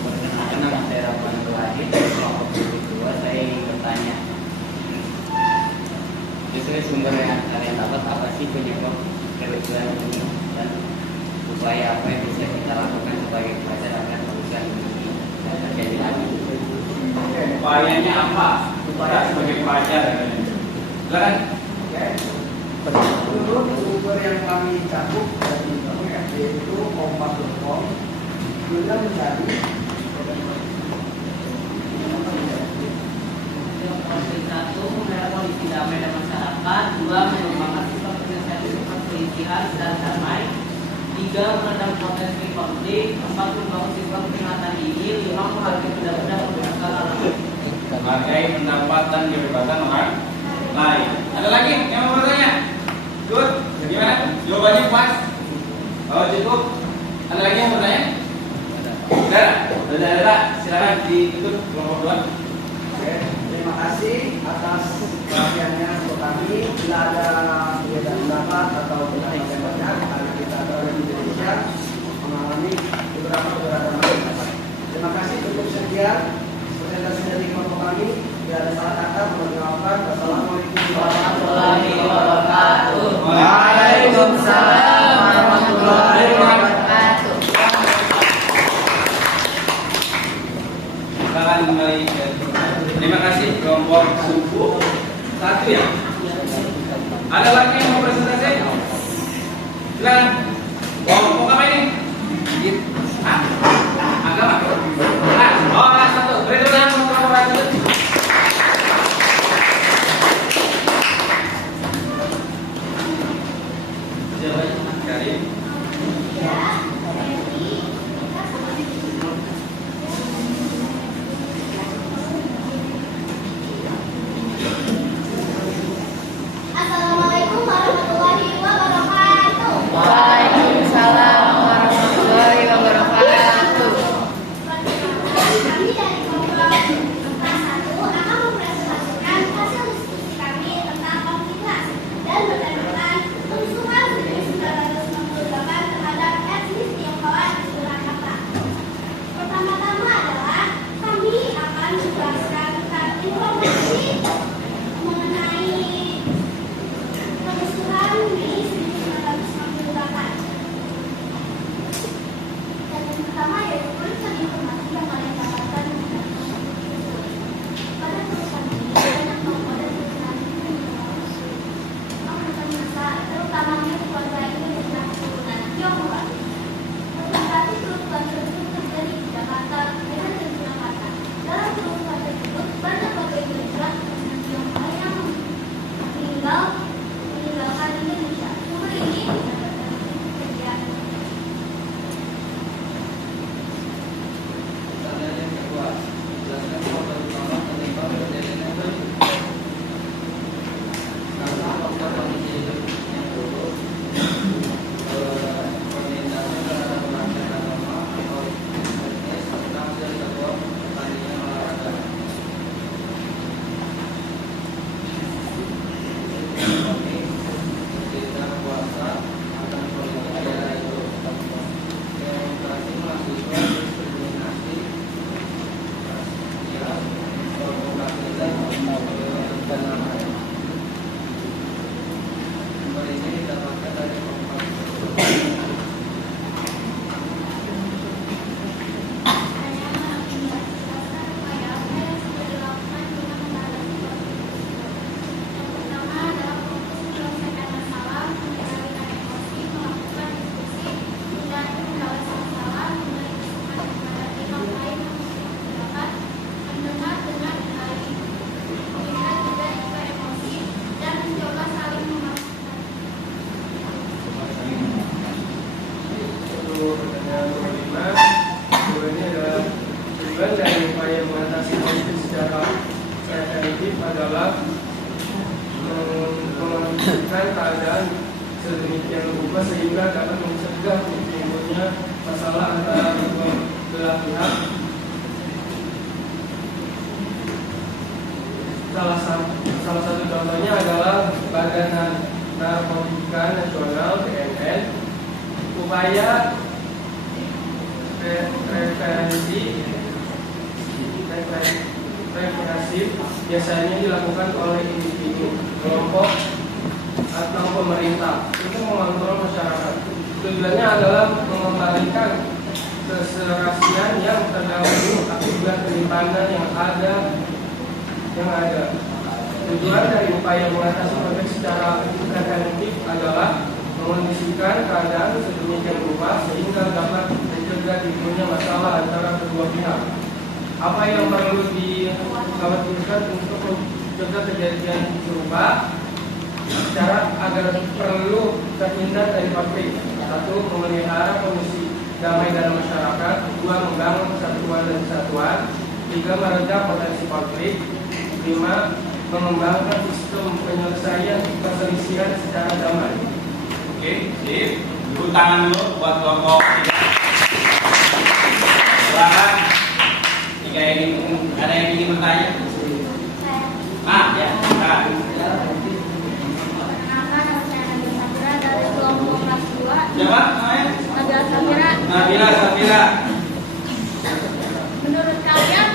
Perkenalkan, nama saya Rahman Wahid, kelompok 2. Saya ingin bertanya, justru sumber yang kalian dapat apa sih penyebab kerusuhan ini dan upaya apa yang bisa kita lakukan sebagai pelajar agar kerusuhan ini tidak terjadi lagi? Upayanya apa? Upaya sebagai pelajar. Silakan. menurut sumber yang kami cakup dari internet yaitu kompas.com, guna mencari Poin 1. Memelihara kondisi damai dan masyarakat. 2. Mengembangkan sistem penyelesaian perselisihan secara damai. 3. Meredam potensi konflik. 4. Membangun sistem peringatan dini. 5. Menghargai pendapat dan kebebasan orang lain. Menghargai pendapat dan kebebasan orang lain. Ada lagi yang mau bertanya? Good. Gimana? Jawabannya pas? Oh, cukup. Ada lagi yang bertanya? Sudah. Silakan ditutup kelompok 2. Oke, terima kasih atas perhatiannya untuk kami. Bila ada perbedaan pendapat atau pendapat yang banyak, karena kita berada di Indonesia mengalami beberapa pendapat. Terima kasih untuk sekian presentasi dari kelompok kami. Bila ada salah kata, mohon dimaafkan. Wassalamualaikum warahmatullahi wabarakatuh. Waalaikumsalam warahmatullahi wabarakatuh. Silakan kembali. Terima kasih kelompok suku 1 ya. Ada lagi yang mau presentasi? Silakan. Kelompok apa ini? Hah? Agama. Oh, kelas 1. Beri tepuk tangan untuk kelompok kelas 1. Jawabannya Mas Karim. Assalamualaikum warahmatullahi wabarakatuh. Waalaikumsalam warahmatullahi wabarakatuh. Kami dari kelompok kelas 1 akan mempresentasikan hasil diskusi kami tentang konflik ras dan berdasarkan kerusuhan 1998 terhadap etnis Tionghoa di Surakarta. Pertama-tama adalah kami akan menjelaskan tentang informasi mengenai kerusuhan di 1998. Yang pertama yaitu perusahaan informasi yang kalian dapatkan pada perusahaan ini banyak kelompok dan perusahaan menggunakan masa terutamanya keluarga Indonesia keturunan Tionghoa. Berarti kerusuhan tersebut terjadi di Jakarta dengan Jakarta. Dalam kerusuhan tersebut banyak warga Indonesia keturunan Tionghoa yang meninggalkan Indonesia. Sumber ini berdasarkan kejadian. Pertanyaan yang kedua, jelaskan faktor utama penyebab terjadinya konflik. Karena faktor kondisi hidup yang buruk, penindasan terhadap masyarakat agama atau etnis serta hasil sebuah pertandingan olahraga. Seperti kegiatan puasa atau politik daerah itu, demonstrasi mahasiswa, diskriminasi rasial, provokasi dan penyerangan. Sumber ini didapatkan dari Kompas. Untuk pertanyaan nomor 5, jawabannya adalah tujuan dari upaya mengatasi konflik secara efektif adalah mengkondisikan keadaan sedemikian rupa sehingga dapat mencegah timbulnya masalah antara kedua belah pihak salah satu contohnya adalah Badan Narkotika Nasional (BNN). Upaya represif biasanya dilakukan oleh individu, kelompok, atau pemerintah untuk mengontrol masyarakat. Tujuannya adalah mengembalikan keserasian yang terdahulu akibat penyimpangan yang ada. Tujuan dari upaya mengatasi konflik secara preventif adalah mengondisikan keadaan sedemikian rupa sehingga dapat mencegah timbulnya masalah antara kedua pihak. Apa yang perlu dikhawatirkan untuk mencegah kejadian serupa secara agar perlu terhindar dari konflik? 1. Memelihara kondisi damai dalam masyarakat. 2. Membangun persatuan dan kesatuan. 3. Meredam potensi konflik. 5. Mengembangkan sistem penyelesaian perselisihan secara damai. Oke, sip. Tepuk tangan dulu buat kelompok 3. Silakan. 3 ini ada yang ingin bertanya? Ya. Silakan. Dari kelompok kelas 2. Siapa namanya? Nabila Safira. Menurut kalian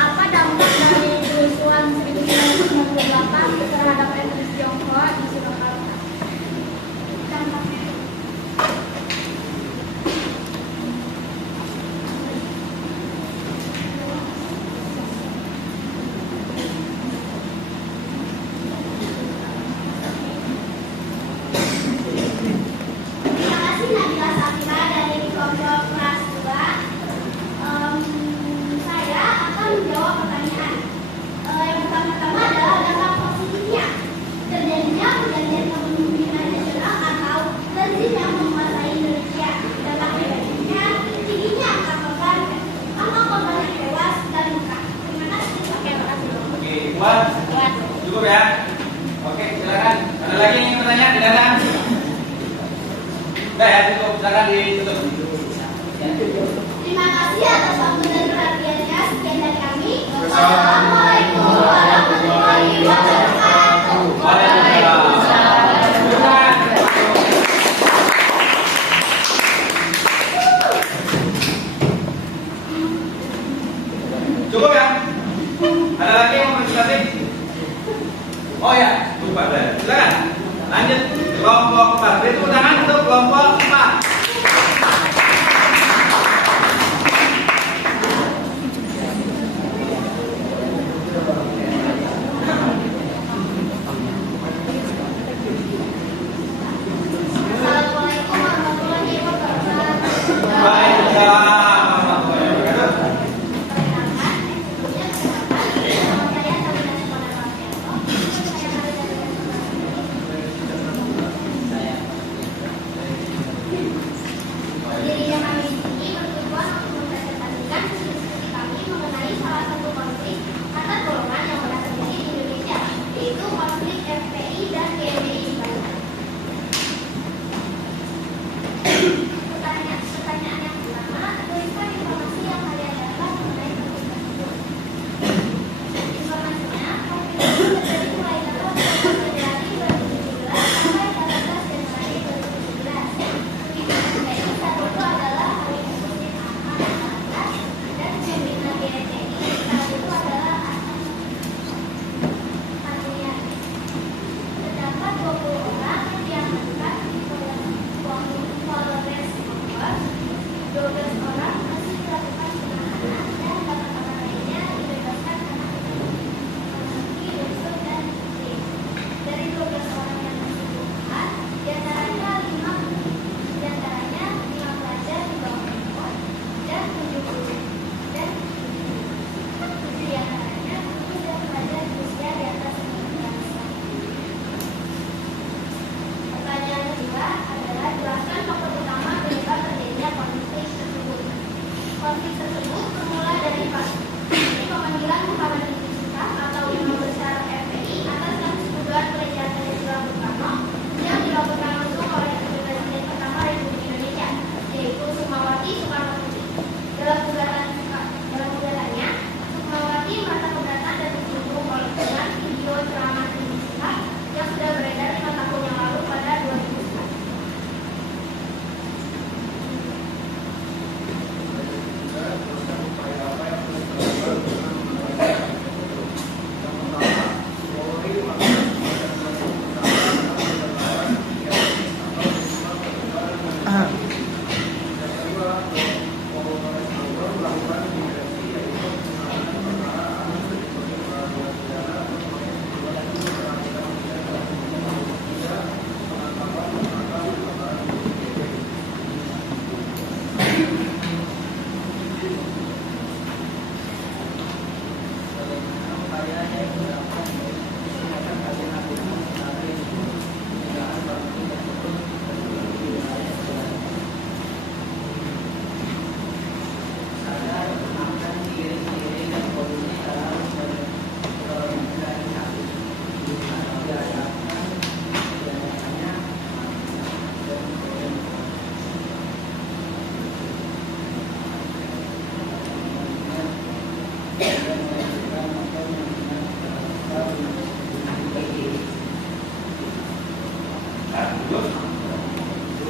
apa dampak dari kerusuhan 1998 terhadap etnis Tionghoa di Surakarta? Terima kasih Nabila Safira dari kelompok kelas 2. Saya akan menjawab pertanyaan. Yang pertama-tama adalah dampak positifnya. Terjadinya pergantian kepemimpinan nasional atau rezim yang menguasai Indonesia. Dampak negatifnya tingginya angka korban yang tewas dan luka. Terima kasih. Oke, makasih. Oke, kuat. Cukup ya. Oke, silakan. Ada lagi yang ingin bertanya? Tidak ada. Udah ya, cukup. Silakan ditutup. Terima kasih atas waktu dan perhatiannya. Sekian dari kami. Wassalamualaikum warahmatullahi wabarakatuh. Cukup ya? Ada lagi yang mau berbicara? Oh ya, lupa saya. Silakan. Lanjut. Kelompok 4. Beri tepuk tangan untuk kelompok 4. Assalamualaikum warahmatullahi wabarakatuh. Waalaikumsalam warahmatullahi wabarakatuh.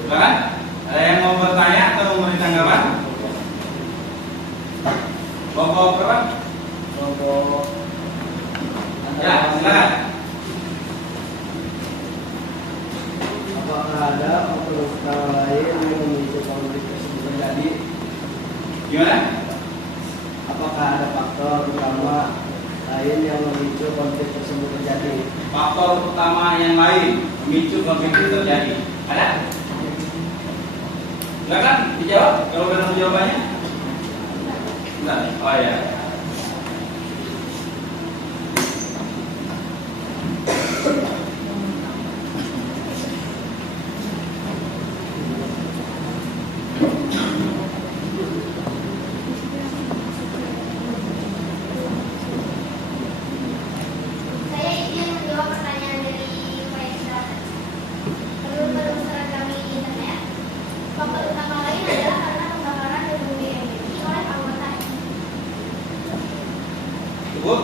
Silakan. Ada yang mau bertanya atau memberi tanggapan? Kelompok berapa? Kelompok Ya, silakan. apakah ada faktor utama lain yang memicu konflik tersebut terjadi? Gimana? Apakah ada faktor utama lain yang memicu konflik tersebut terjadi? Faktor utama yang lain memicu konflik itu terjadi. Ada? Silakan dijawab. Kalau benar jawabannya. Enggak. Oh ya. Saya ingin menjawab pertanyaan dari Pak Isra. Menurut penelusuran kami di internet, faktor utama lain adalah karena pembakaran gedung yang dimiliki oleh anggota. Cukup?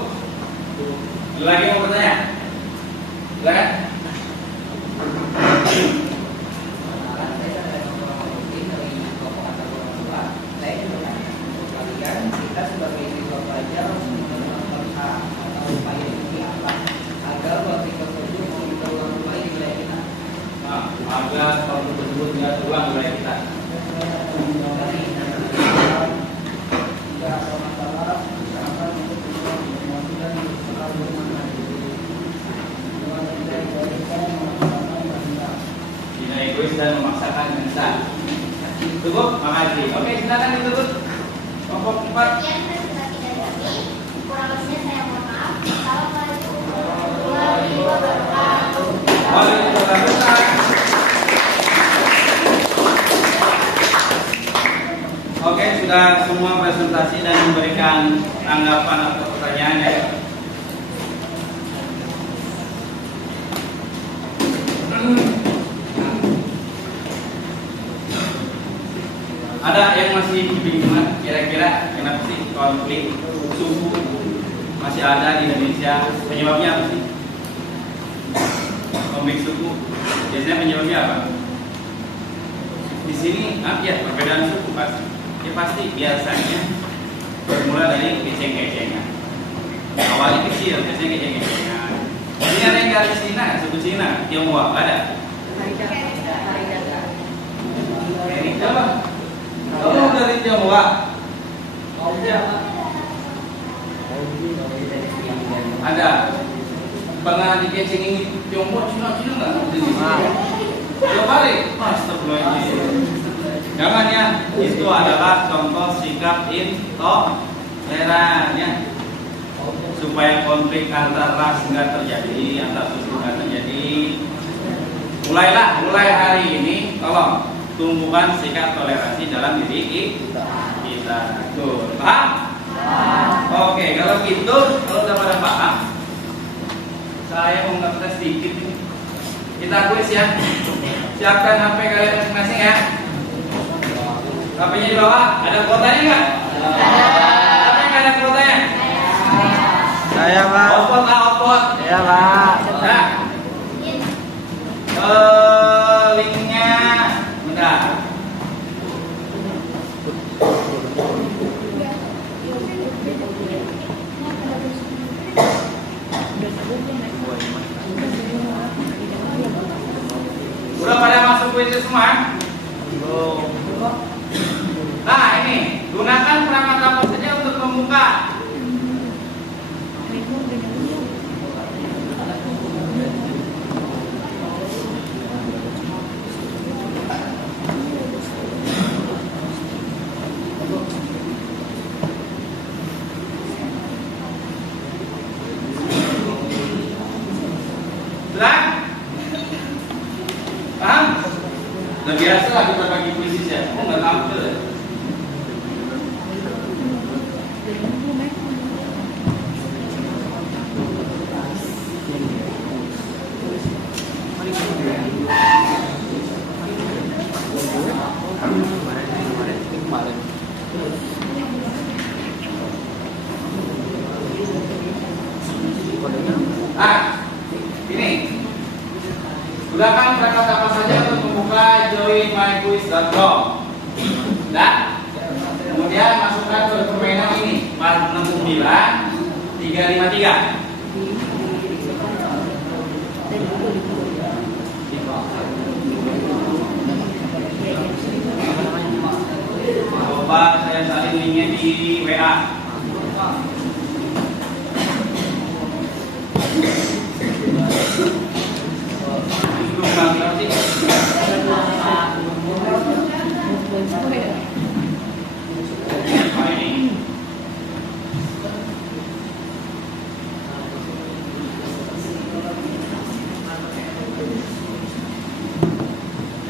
Ada lagi yang mau bertanya? Silakan. Saya ingin bertanya untuk kalian, kita sebagai siswa pelajar harus melakukan hak atau upaya ini apa agar konflik tersebut tidak terulang kembali di wilayah kita. Nah, agar konflik tersebut tidak terulang di wilayah kita. Tidak ada masalah, usahakan untuk berkomunikasi dan berusaha bermanfaat. Dengan tidak egoiskan memaksakan kehendak. Tidak egois dan memaksakan kehendak. Cukup? Makasih. Oke, silakan ditutup. Kelompok 4. Sekian presentasi dari kami. Kurang lebihnya saya mohon maaf. Assalamualaikum warahmatullahi wabarakatuh. Waalaikumsalam. Oke, sudah semua presentasi dan memberikan tanggapan atau pertanyaan ya. Ada yang masih kebingungan kira-kira kenapa sih konflik suku masih ada di Indonesia? Penyebabnya apa sih? Konflik suku biasanya penyebabnya apa? Di sini ya perbedaan suku pasti. Ya pasti biasanya bermula dari keceng-kecengan. Awalnya kecil, biasanya keceng-kecengan. Ini ada yang dari Cina, suku Cina, Tionghoa, ada? Ini siapa? Kamu dari Tionghoa? Ada. Pernah dikecengin Tionghoa, Cina nggak? Tiap hari? Astagfirullahaladzim. Jangan ya, itu adalah contoh sikap intoleran ya. Supaya konflik antar ras nggak terjadi, antar suku nggak terjadi. Mulai hari ini, tolong tumbuhkan sikap toleransi dalam diri kita. Tuh, paham? Oke, kalau gitu, kalau udah pada paham, saya mau ngetes sedikit nih. Kita kuis ya. Siapkan HP kalian masing-masing ya. HP-nya di bawah, ada kuotanya nggak? Siapa yang nggak ada kuotanya? Saya Pak. Output lah, output. Iya Pak. Nah, linknya, bentar. Udah pada masuk kuis semua? Belum. Nah ini, gunakan perangkat apa saja untuk membuka. biasalah kita bagi puisi ya. Oh nggak tampil. Ini gunakan perangkat apa saja untuk membuka joinmyquiz.com. Nah, kemudian masukkan ke permainan ini 469 353. Coba saya salin linknya di WA.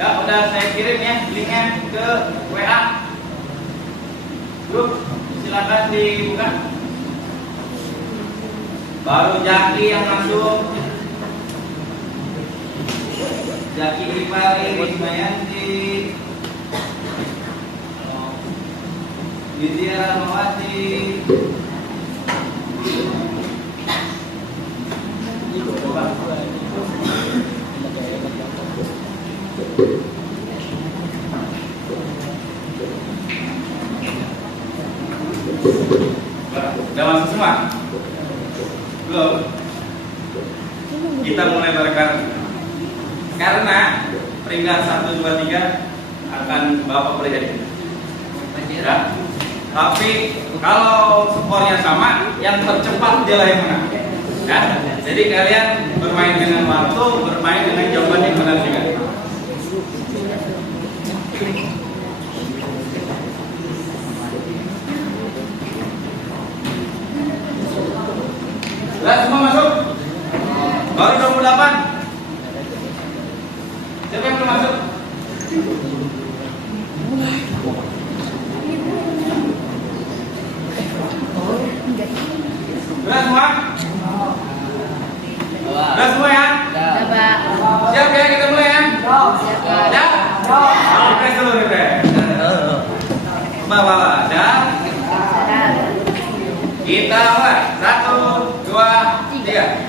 Ya, udah saya kirim ya linknya ke WA grup, silakan dibuka. Baru Jaki yang masuk. Jaki Ipari, Wismayanti, Widya Rahmawati, udah masuk semua? Belum? Kita mulai berkarya. Karena peringkat 1, 2, 3 akan Bapak pelajari. Ya. Tapi kalau skornya sama, yang tercepat dialah yang menang. Ya. Jadi kalian bermain dengan waktu, bermain dengan jawaban yang benar juga. Sudah semua masuk? Baru 28. Siapa yang belum masuk? Sudah semua? Sudah semua ya? Siap ya, kita mulai ya? Ya? Refresh dulu, refresh. Bawa, dan kita mulai. 1, 2, 3.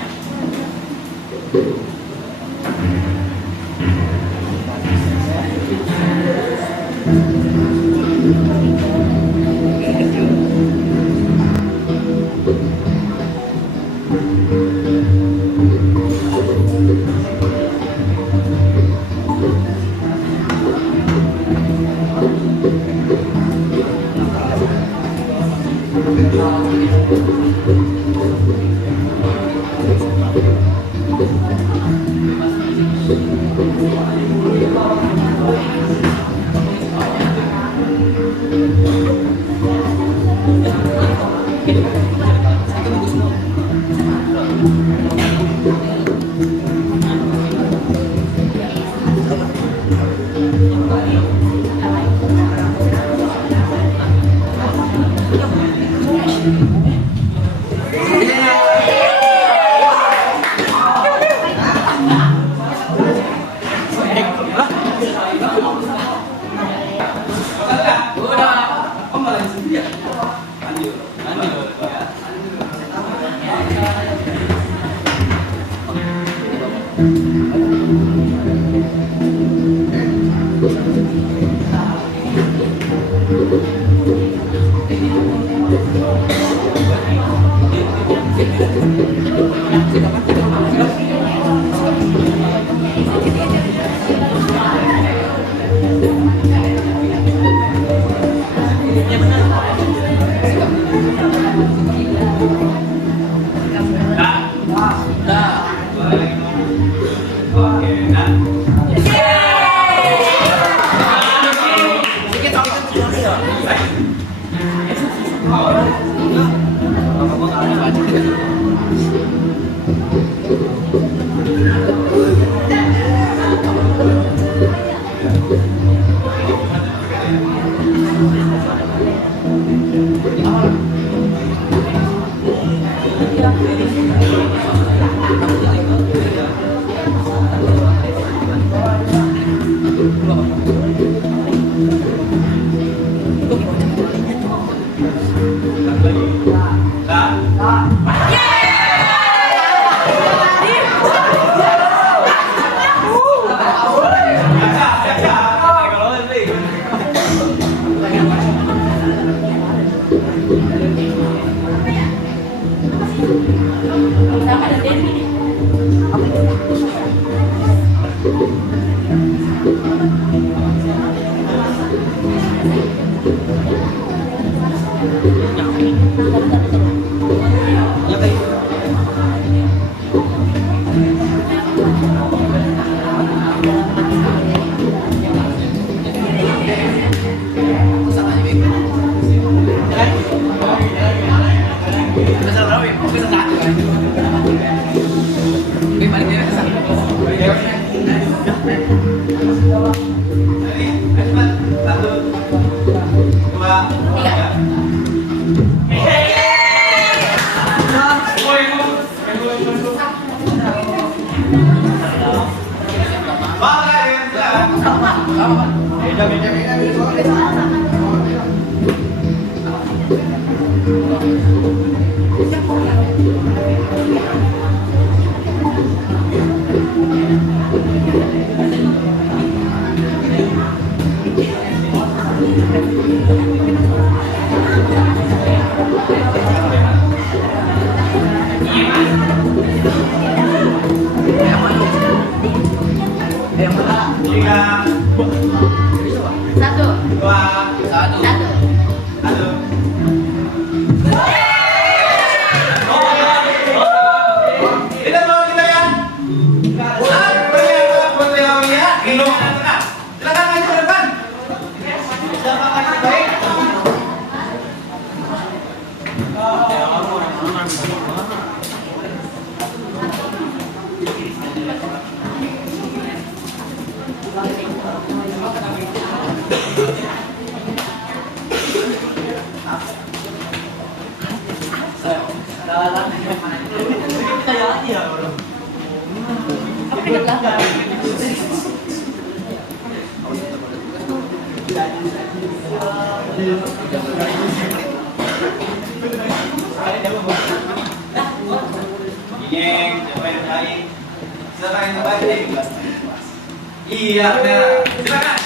Iya, benar. Silakan.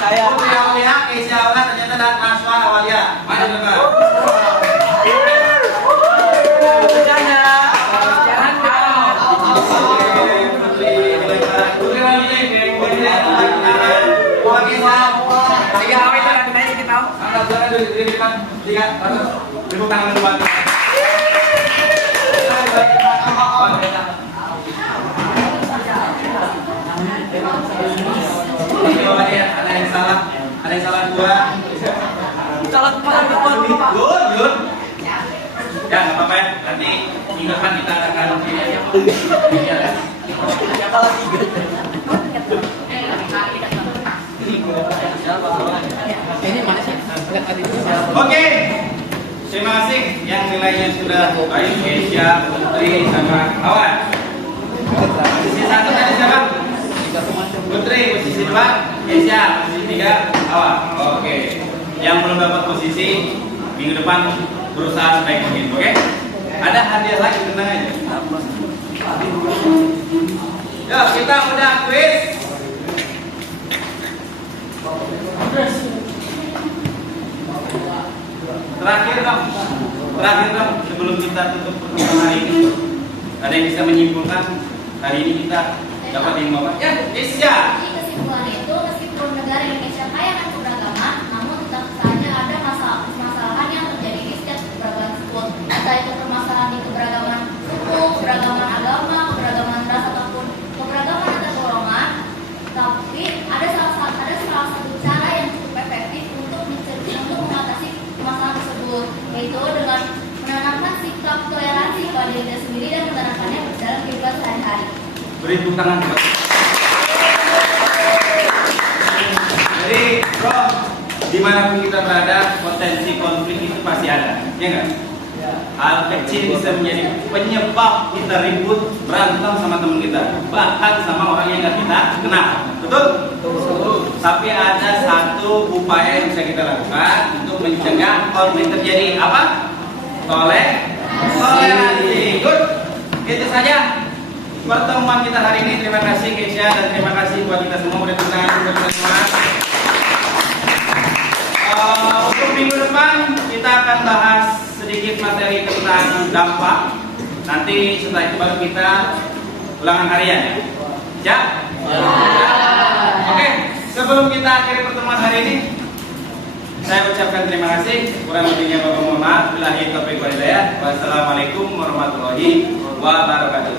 Saya. Putri Aulia, Keisha Aula, ternyata dan Naswa Awalia. Maju Bapak. Bercanda. Ada yang salah dua. Salah good. Ya nggak apa-apa ya. Nanti minggu depan kita akan Oke, terima kasih yang nilainya sudah baik, Keisha, Putri, sama Awan. Posisi 1 tadi siapa? Putri, posisi 2, Keisha, posisi 3, Awan. Oke, yang belum dapat posisi minggu depan berusaha sebaik mungkin. Oke, ada hadiah lagi, tenang aja. Yuk, kita udah quiz. Terakhir dong, sebelum kita tutup pertemuan hari ini, ada yang bisa menyimpulkan hari ini kita dapat ilmu apa? Ya, Keisha. Jadi kesimpulan itu, meskipun negara Indonesia kaya akan keberagaman, namun tetap saja ada permasalahan yang terjadi di setiap keberagaman tersebut. Entah itu permasalahan di keberagaman suku, keberagaman agama, keberagaman ras ataupun keberagaman antar golongan. Tapi ada salah satu cara yang cukup efektif untuk mengatasi permasalahan tersebut, yaitu dengan menanamkan sikap toleransi pada diri sendiri dan menerapkannya dalam kehidupan sehari-hari. Beri tepuk tangan. Jadi, bro, dimanapun kita berada, potensi konflik itu pasti ada, ya nggak? Hal kecil bisa menjadi penyebab kita ribut, berantem sama teman kita, bahkan sama orang yang nggak kita kenal. Betul? Tapi ada satu upaya yang bisa kita lakukan untuk mencegah konflik terjadi. Apa? toleransi. Good. Itu saja pertemuan kita hari ini. Terima kasih Keisha dan terima kasih buat kita semua. Beri tepuk tangan untuk kita semua. Untuk minggu depan kita akan bahas sedikit materi tentang dampak. Nanti setelah itu baru kita ulangan harian ya. Ya? Oke, sebelum kita akhiri pertemuan hari ini, saya ucapkan terima kasih. Kurang lebihnya mohon maaf. Billahi taufiq wal hidayah. Wassalamualaikum warahmatullahi wabarakatuh.